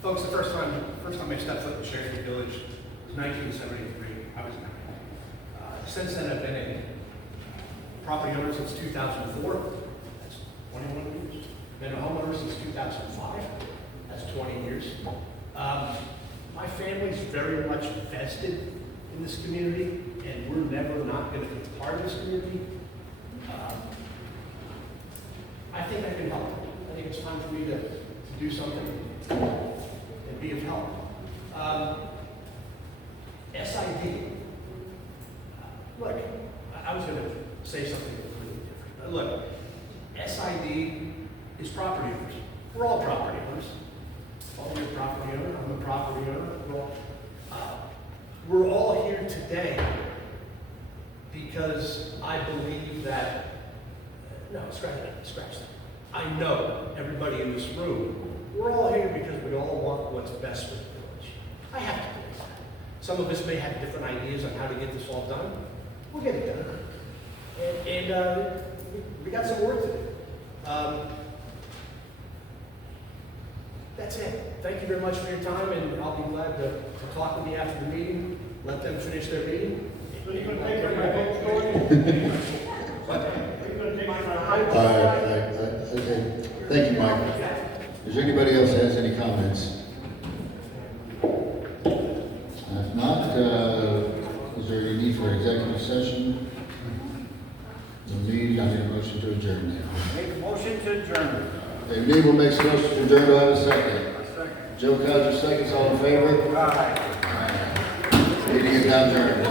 Folks, the first time I stepped foot in Cherokee Village was 1973. I was 9. Since then, I've been a property owner since 2004. That's 21 years. Been a homeowner since 2005. That's 20 years. My family's very much vested in this community, and we're never not going to be part of this community. I think I can help. I think it's time for me to do something and be of help. SID. Look, I was going to say something completely different. Look, SID is property owners. We're all property owners. All you're a property owner, I'm a property owner. We're all here today because I believe that, no, scratch that. I know everybody in this room, we're all here because we all want what's best for the village. I have to believe that. Some of us may have different ideas on how to get this all done. We'll get it done. And we got some work to do. That's it. Thank you very much for your time, and I'll be glad to talk with you after the meeting. Let them finish their meeting. So you're going to take my vote, Tony? What? You're going to take my Okay. Thank you, Michael. Is there anybody else that has any comments? If not, is there any need for executive session? No need. I need a motion to adjourn now. Make a motion to adjourn. Dave Nebel makes a motion to adjourn. Do I have a second? Joe Cosner seconds. All in favor? Aye. Meeting is adjourned.